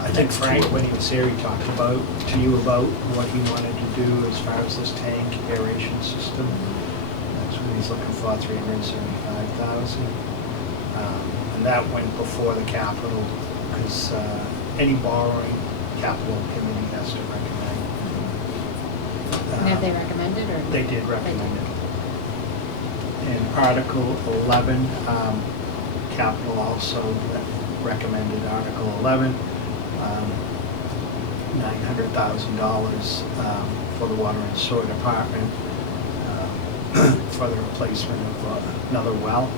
I think Frank, when he was here, he talked to you about what he wanted to do as far as this tank aeration system. That's what he's looking for, $375,000. And that went before the capital, because any borrowing, capital committee has to recommend. And have they recommended or? They did recommend it. In Article 11, capital also recommended Article 11, $900,000 for the water and sewer department for the replacement of another well.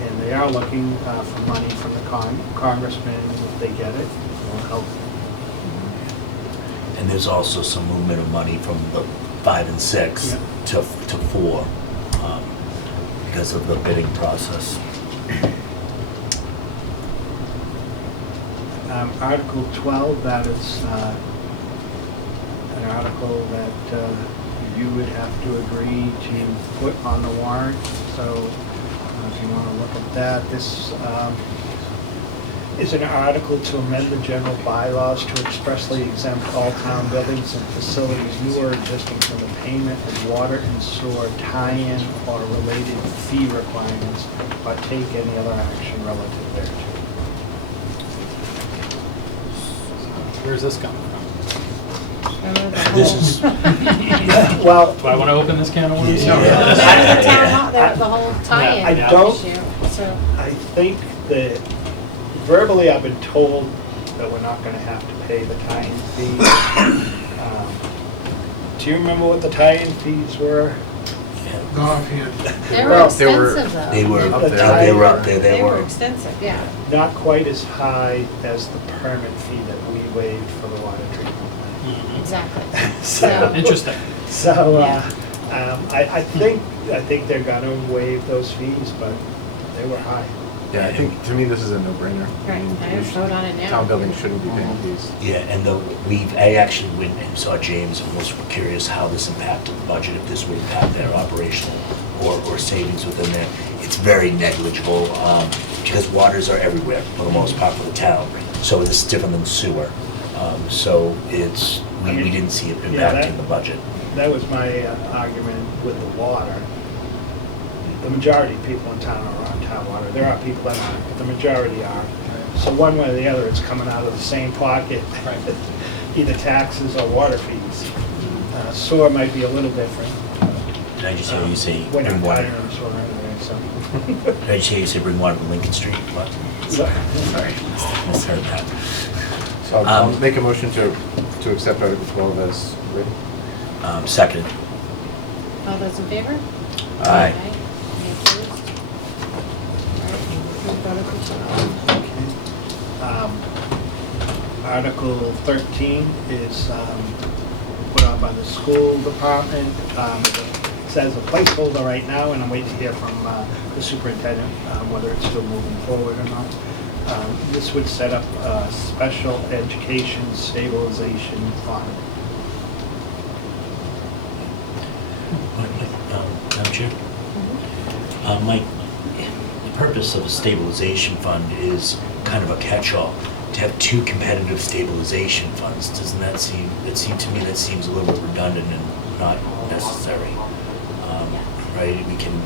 And they are looking for money from the congressman. If they get it, will help. And there's also some movement of money from the 5 and 6 Yeah. to 4 because of the bidding process. Article 12, that is an article that you would have to agree to put on the warrant. So if you want to look at that, this is an article to amend the general bylaws to expressly exempt all town buildings and facilities new or existing from the payment of water and sewer tie-in or related fee requirements, or take any other action relative thereto. Where's this coming from? This is, Well, Do I want to open this can of worms? Yeah. The town hall, the whole tie-in I don't- issue, so. I think that verbally I've been told that we're not gonna have to pay the tie-in fee. Do you remember what the tie-in fees were? They were Well, they were- expensive though. they were Up up there. there, they were up there, They were extensive, yeah. Not quite as high as the permit fee that we waived for the water treatment plant. Mhm. Exactly. So, Interesting. I think they're gonna waive those fees, but they were high. Yeah, I think, to me, this is a no-brainer. Right, I would vote on it now. Town buildings shouldn't be paying fees. Yeah, and I actually went and saw James and was curious how this impacted the budget, if this would impact their operational or savings within there. It's very negligible, because waters are everywhere for the most part for the town. So this is different than sewer. So we didn't see it Yeah, that- impacting the budget. That was my argument with the water. The majority of people in town are on town water. There are people that aren't, but the majority are. So one way or the other, it's coming out of the same pocket, Right. either taxes or water fees. Sewer might be a little different. Did I just hear you say We're bring not water? tied in sewer anyway, so. Did I just hear you say bring water from Lincoln Street? What? Sorry, misheard that. So I'll make a motion to accept Article 12 as written. Second. All those in favor? Aye. Any opposed? All right, move Article 12. Article 13 is put on by the school department. It says a placeholder right now, and I'm waiting to hear from the superintendent whether it's still moving forward or not. This would set up a special education stabilization fund. Madam Chair? Mike, the purpose of a stabilization fund is kind of a catch-all. To have two competitive stabilization funds, doesn't that seem, it seemed to me that seems a little bit redundant and not necessary. Right, we can,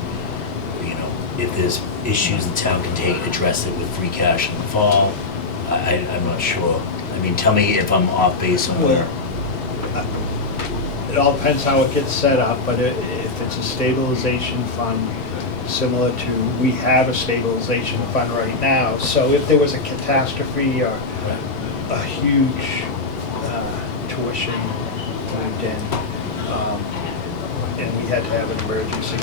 if there's issues the town can address it with free cash in the fall. I'm not sure. I mean, tell me if I'm off base on where. It all depends how it gets set up, but if it's a stabilization fund, similar to, we have a stabilization fund right now, so if there was a catastrophe or a huge tuition moved in, and we had to have an emergency,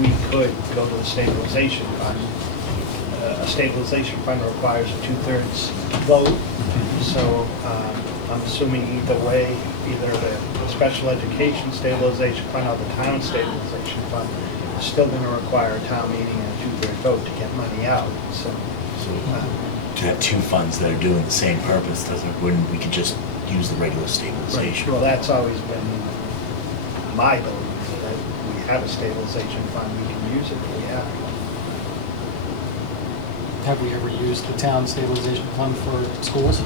we could go to the stabilization fund. A stabilization fund requires a 2/3 vote, so I'm assuming either way, either the special education stabilization fund or the town stabilization fund is still going to require a town meeting and a 2/3 vote to get money out, so. To have two funds that are doing the same purpose, wouldn't we could just use the regular stabilization? Well, that's always been my belief, that we have a stabilization fund, we can use it, we have. have we ever used the town stabilization fund for schools?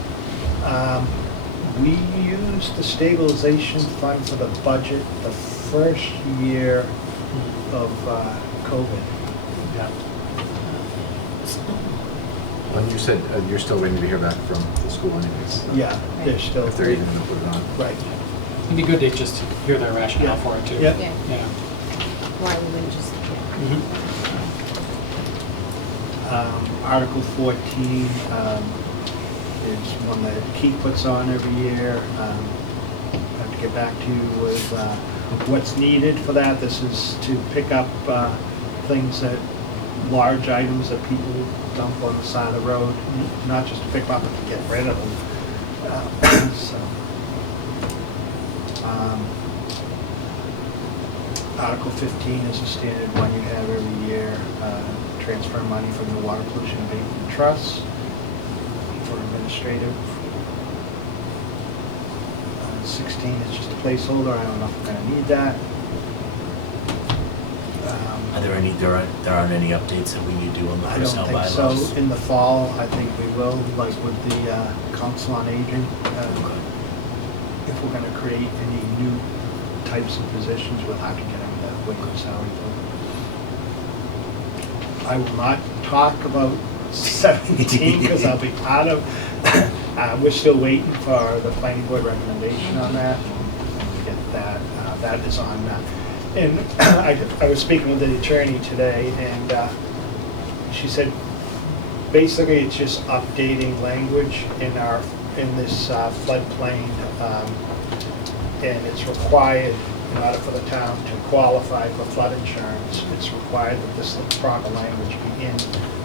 We used the stabilization fund for the budget the first year of COVID. Yeah. When you said you're still waiting to hear back from the school anyways. Yeah, they're still. If they're even gonna put it on. Right. It'd be good to just hear their rationale Yeah. for it too. Yeah. Yeah. Yeah. Why we wouldn't just, Mhm. Article 14 is one that Keith puts on every year. I have to get back to you with what's needed for that. This is to pick up things that, large items that people dump on the side of the road, not just to pick them up, but to get rid of them. Article 15 is a standard one you have every year. Transfer money from the Water Pollution Abatement Trust for administrative. 16 is just a placeholder. I don't know if we're gonna need that. Are there aren't any updates that we need to do on the I don't personnel think bylaws? so. In the fall, I think we will, like with the Council on Aging. If we're gonna create any new types of positions, we'll have to get into that wage salary bill. I will not talk about 17 because I'll be out of, we're still waiting for the planning board recommendation on that. When we get that, that is on, and I was speaking with the attorney today, and she said, basically, it's just updating language in this floodplain, and it's required, in order for the town to qualify for flood insurance, it's required that this proper language be in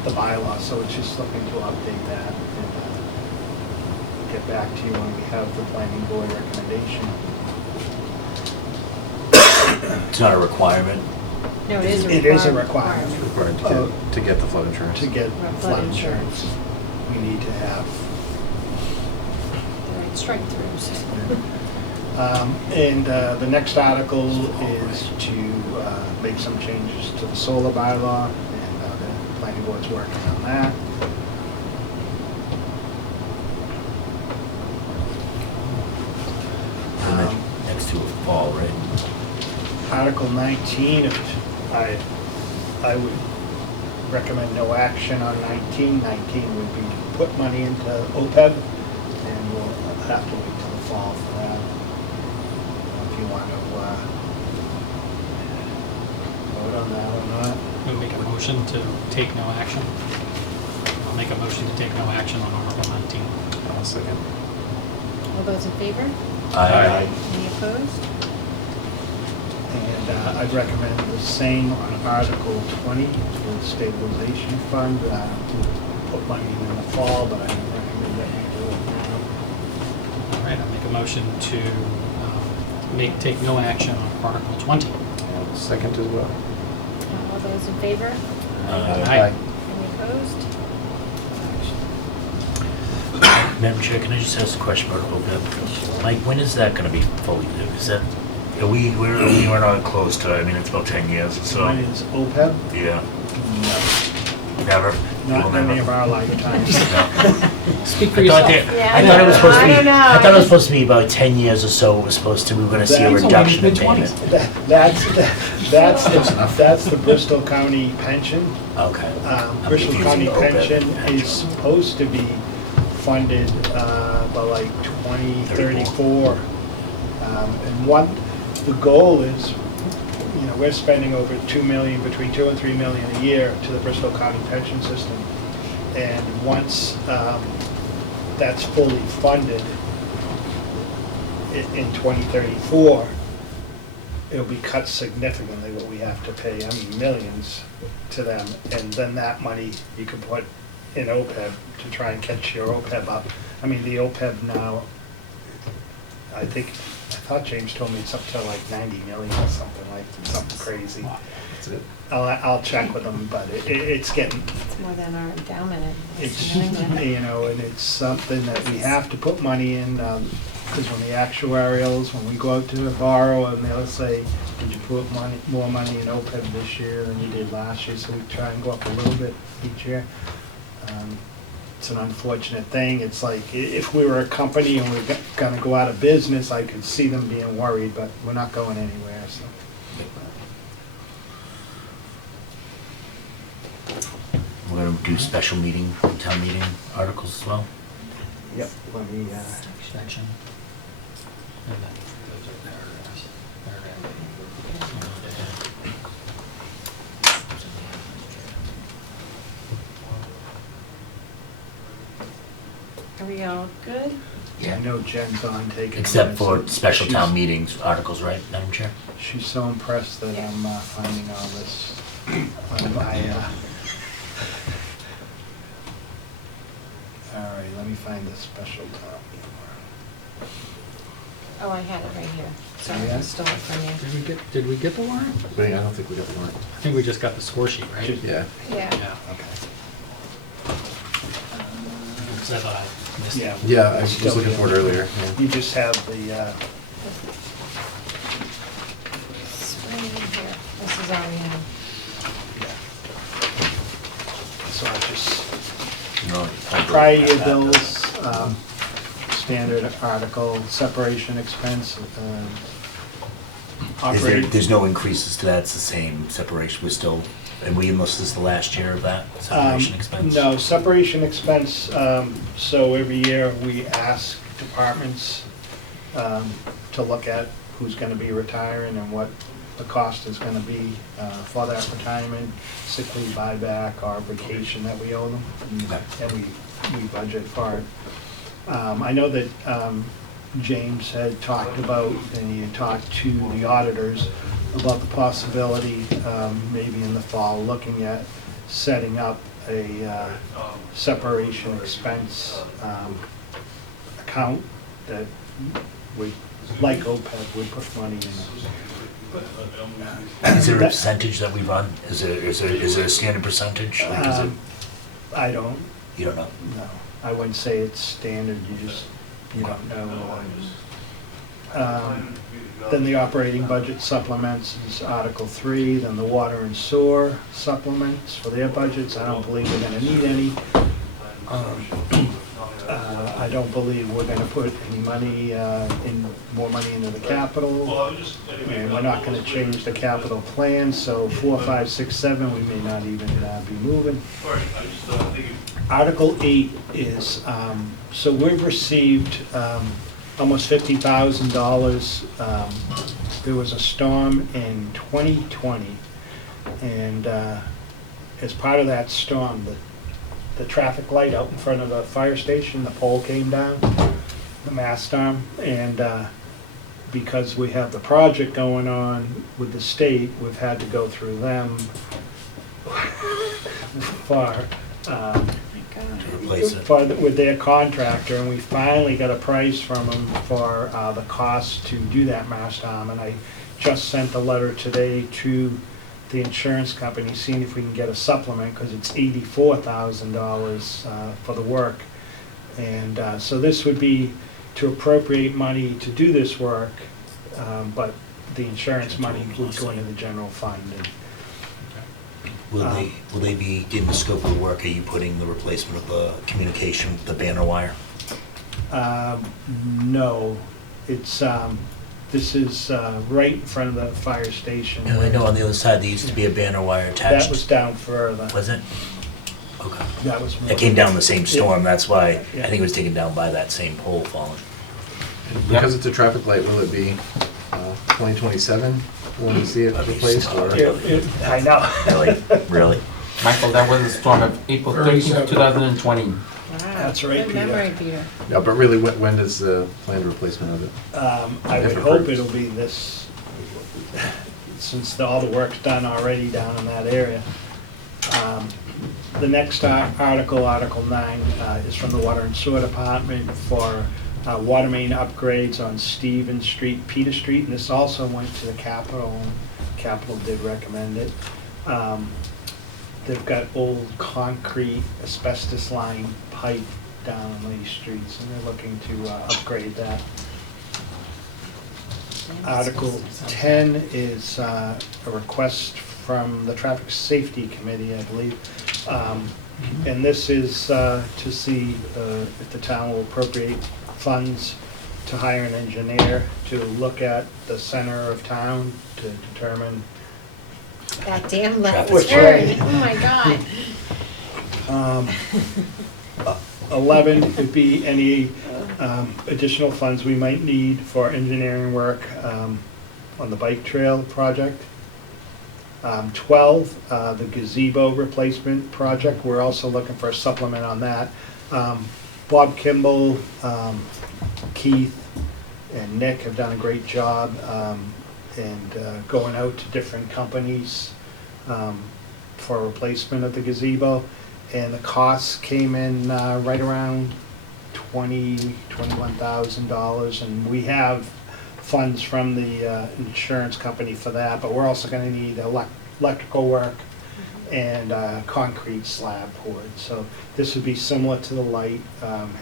the bylaw, so it's just looking to update that, and get back to you when we have the planning board recommendation. It's not a requirement. no, it is a It is a requirement. It's required to get the flood insurance. To get Flood flood insurance. insurance, we need to have. Right, strike throughs. And the next article is to make some changes to the solar bylaw, and the planning board's working on that. And then next to a fall, right? Article 19, I would recommend no action on 19. 19 would be to put money into OPEB, and we'll have to wait till the fall for that. If you want to vote on that or not. We'll make a motion to take no action. I'll make a motion to take no action on Article 19. I'll second. All those in favor? Aye. Any opposed? And I'd recommend the same on Article 20 for the stabilization fund. Put money in the fall, but I don't recommend that we do it now. All right, I'll make a motion to take no action on Article 20. And second as well. All those in favor? Aye. Any opposed? Madam Chair, can I just ask a question about OPEB? Mike, when is that gonna be fully, is that, we're not close to, I mean, it's about 10 years or so. When is OPEB? Yeah, No, never? not We'll in any never. of our lifetimes. Speak for I thought yourself. that- Yeah, I thought it was supposed to be, I don't know. I thought it was supposed to be about 10 years or so, it was supposed to, we were gonna see a That's only reduction in mid-twenties. payment. That's the Bristol County pension. Okay. I'm Bristol confusing County OPEB pension and is actual. supposed to be funded by like 2034. And the goal is, we're spending over 2 million, between 2 and 3 million a year to the Bristol County pension system. And once that's fully funded in 2034, it'll be cut significantly what we have to pay, millions to them. And then that money you can put in OPEB to try and catch your OPEB up. The OPEB now, I thought James told me it's up to like 90 million or something crazy. That's it. I'll check with them, but it's getting, It's more than our endowment. it's, and it's something that we have to put money in, because when the actuarials, when we go out to borrow, and they'll say, did you put more money in OPEB this year than you did last year? So we try and go up a little bit each year. It's an unfortunate thing. It's like, if we were a company and we're gonna go out of business, I could see them being worried, but we're not going anywhere, so. We're gonna do special meeting, town meeting articles as well. Yep, let me, Section. And then those are paragraphs. Are we all good? I know Jen's on taking. Except for notes. special town She's- meetings articles, right, Madam Chair? She's so impressed that I'm finding all this on my, all right, let me find the special town meeting. Oh, I had it right here. Sorry, Yeah? I stole it from you. Did we get the warrant? Wait, I don't think we got the warrant. I think we just got the score sheet, right? Yeah. Yeah. Yeah. Okay. Because I thought I missed it. Yeah. Yeah, I was Still looking for it here. earlier. Yeah. You just have the, It's right in here. This is all we have. so I just, No. prior year bills, standard article, separation expense, operating. There's no increases to that, it's the same separation, we're still, and this is the last year of that separation expense? No, separation expense, so every year we ask departments to look at who's gonna be retiring and what the cost is gonna be for that retirement, sick leave buyback or vacation that we owe them. Okay. And we budget for it. I know that James had talked about, and he had talked to the auditors about the possibility, maybe in the fall, looking at setting up a separation expense account that would, like OPEB, would put money in it. Is there a percentage that we run? Is there a standard percentage? Like, is it, I don't you don't know? know. I wouldn't say it's standard, you don't know. Then the operating budget supplements is Article 3, then the water and sewer supplements for their budgets. I don't believe we're gonna need any. I don't believe we're gonna put any money, more money into the capital. And we're not gonna change the capital plan, so 4, 5, 6, 7, we may not even be moving. Article 8 is, so we've received almost $50,000. There was a storm in 2020, and as part of that storm, the traffic light out in front of the fire station, the pole came down, the mast arm, and because we have the project going on with the state, we've had to go through them for To replace it? with their contractor, and we finally got a price from them for the cost to do that mast arm, and I just sent a letter today to the insurance company, seeing if we can get a supplement, because it's $84,000 for the work. And so this would be to appropriate money to do this work, but the insurance money would go into the general fund. And Will they be, in the scope of the work, are you putting the replacement of the communication, the banner wire? No, it's, this is right in front of the fire station. No, I know on the other side, there used to be a banner wire attached. That was down further. Was it? Okay. That was more. It came down the same storm, Yeah. that's why, I Yeah. think it was taken down by that same pole falling. Because it's a traffic light, will it be 2027 when we see it replaced, or? I know. Really? Really? Michael, that was a storm of April 13th, 2020. Wow. That's right, Good memory, Peter. No, but really, when does the planned replacement of it? I would If hope approved. it'll be this, since all the work's done already down in that area. The next article, Article 9, is from the Water and Sewer Department for water main upgrades on Stevens Street, Peter Street, and this also went to the Capitol, and Capitol did recommend it. They've got old concrete asbestos-lined pipe down on these streets, and they're looking to upgrade that. Article 10 is a request from the Traffic Safety Committee, I believe, And this is to see if the town will appropriate funds to hire an engineer to look at the center of town to determine That damn left Traffic turn, light. oh my God. 11 would be any additional funds we might need for engineering work on the bike trail project. 12, the gazebo replacement project, we're also looking for a supplement on that. Bob Kimball, Keith, and Nick have done a great job and going out to different companies for a replacement of the gazebo. And the costs came in right around $21,000, and we have funds from the insurance company for that, but we're also gonna need electrical work and concrete slab poured. So this would be similar to the light,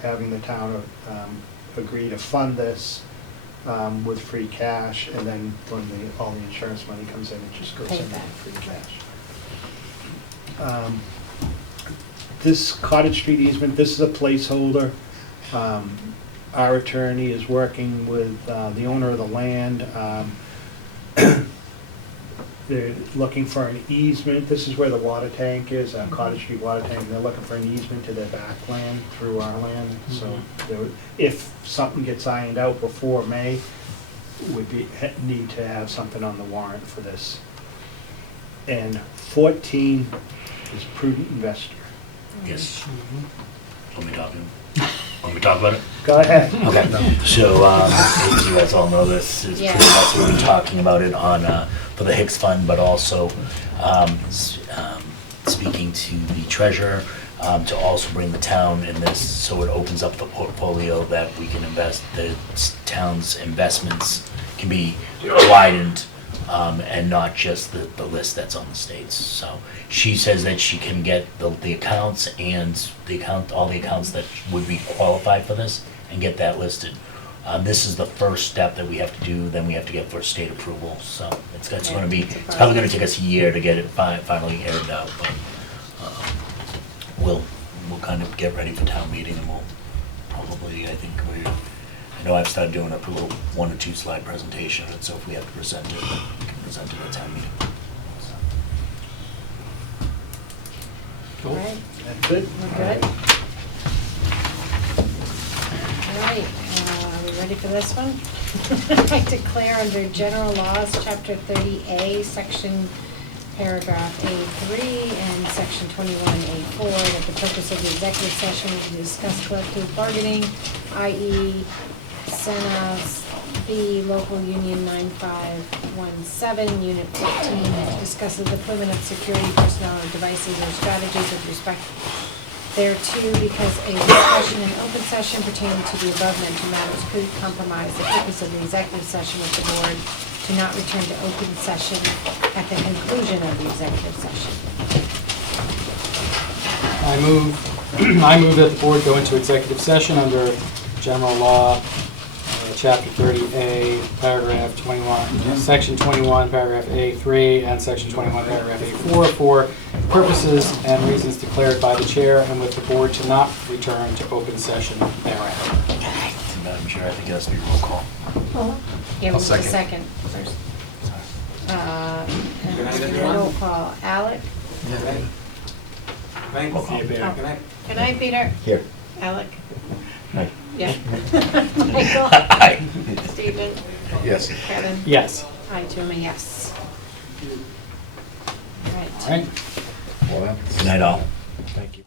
having the town agree to fund this with free cash, and then when all the insurance money comes in, it just goes Pay in back. free cash. This Cottage Street easement, this is a placeholder. Our attorney is working with the owner of the land. They're looking for an easement. This is where the water tank is, Cottage Street water tank. They're looking for an easement to their back land through our land. So if something gets ironed out before May, we'd need to have something on the warrant for this. And 14 is prudent investor. Yes. Want me to talk about it? Go ahead. Okay, so, as you guys all know, this is pretty much what we've been talking about it on, for the Hicks Fund, but also, speaking to the treasurer, to also bring the town in this, so it opens up the portfolio that we can invest, the town's investments can be widened, and not just the list that's on the states. So she says that she can get the accounts and all the accounts that would be qualified for this and get that listed. This is the first step that we have to do, then we have to get for state approval. So it's probably gonna take us a year to get it finally aired out, but we'll kind of get ready for town meeting, and we'll probably, I know I've started doing a little 1 or 2 slide presentation, and so if we have to present it, we can present it at town meeting. So. All right, That's it. we're good? All right, are we ready for this one? I declare under general laws, chapter 30A, section paragraph A3 and section 21A4, that the purpose of the executive session is to discuss collective bargaining, i.e. Senna B, local union 9517, unit 15, that discusses the deployment of security personnel or devices or strategies with respect thereto, because a discussion in open session pertaining to the above mentioned matters could compromise the purpose of the executive session with the board to not return to open session at the conclusion of the executive session. I move that the board go into executive session under general law, chapter 30A, paragraph 21, section 21, paragraph A3, and section 21, paragraph A4, for purposes and reasons declared by the chair, and with the board to not return to open session thereafter. Madam Chair, I think it has to be roll call. Give I'll us a second. second. Good night, And everyone. roll call. Alec? Thanks. Roll call. Good night. Good night, Peter. Here. Alec? Aye. Yeah. Michael? Aye. Stephen? Yes. Kevin? Yes. I too am a yes. All right. All right. Well, Good night, all. Thank you.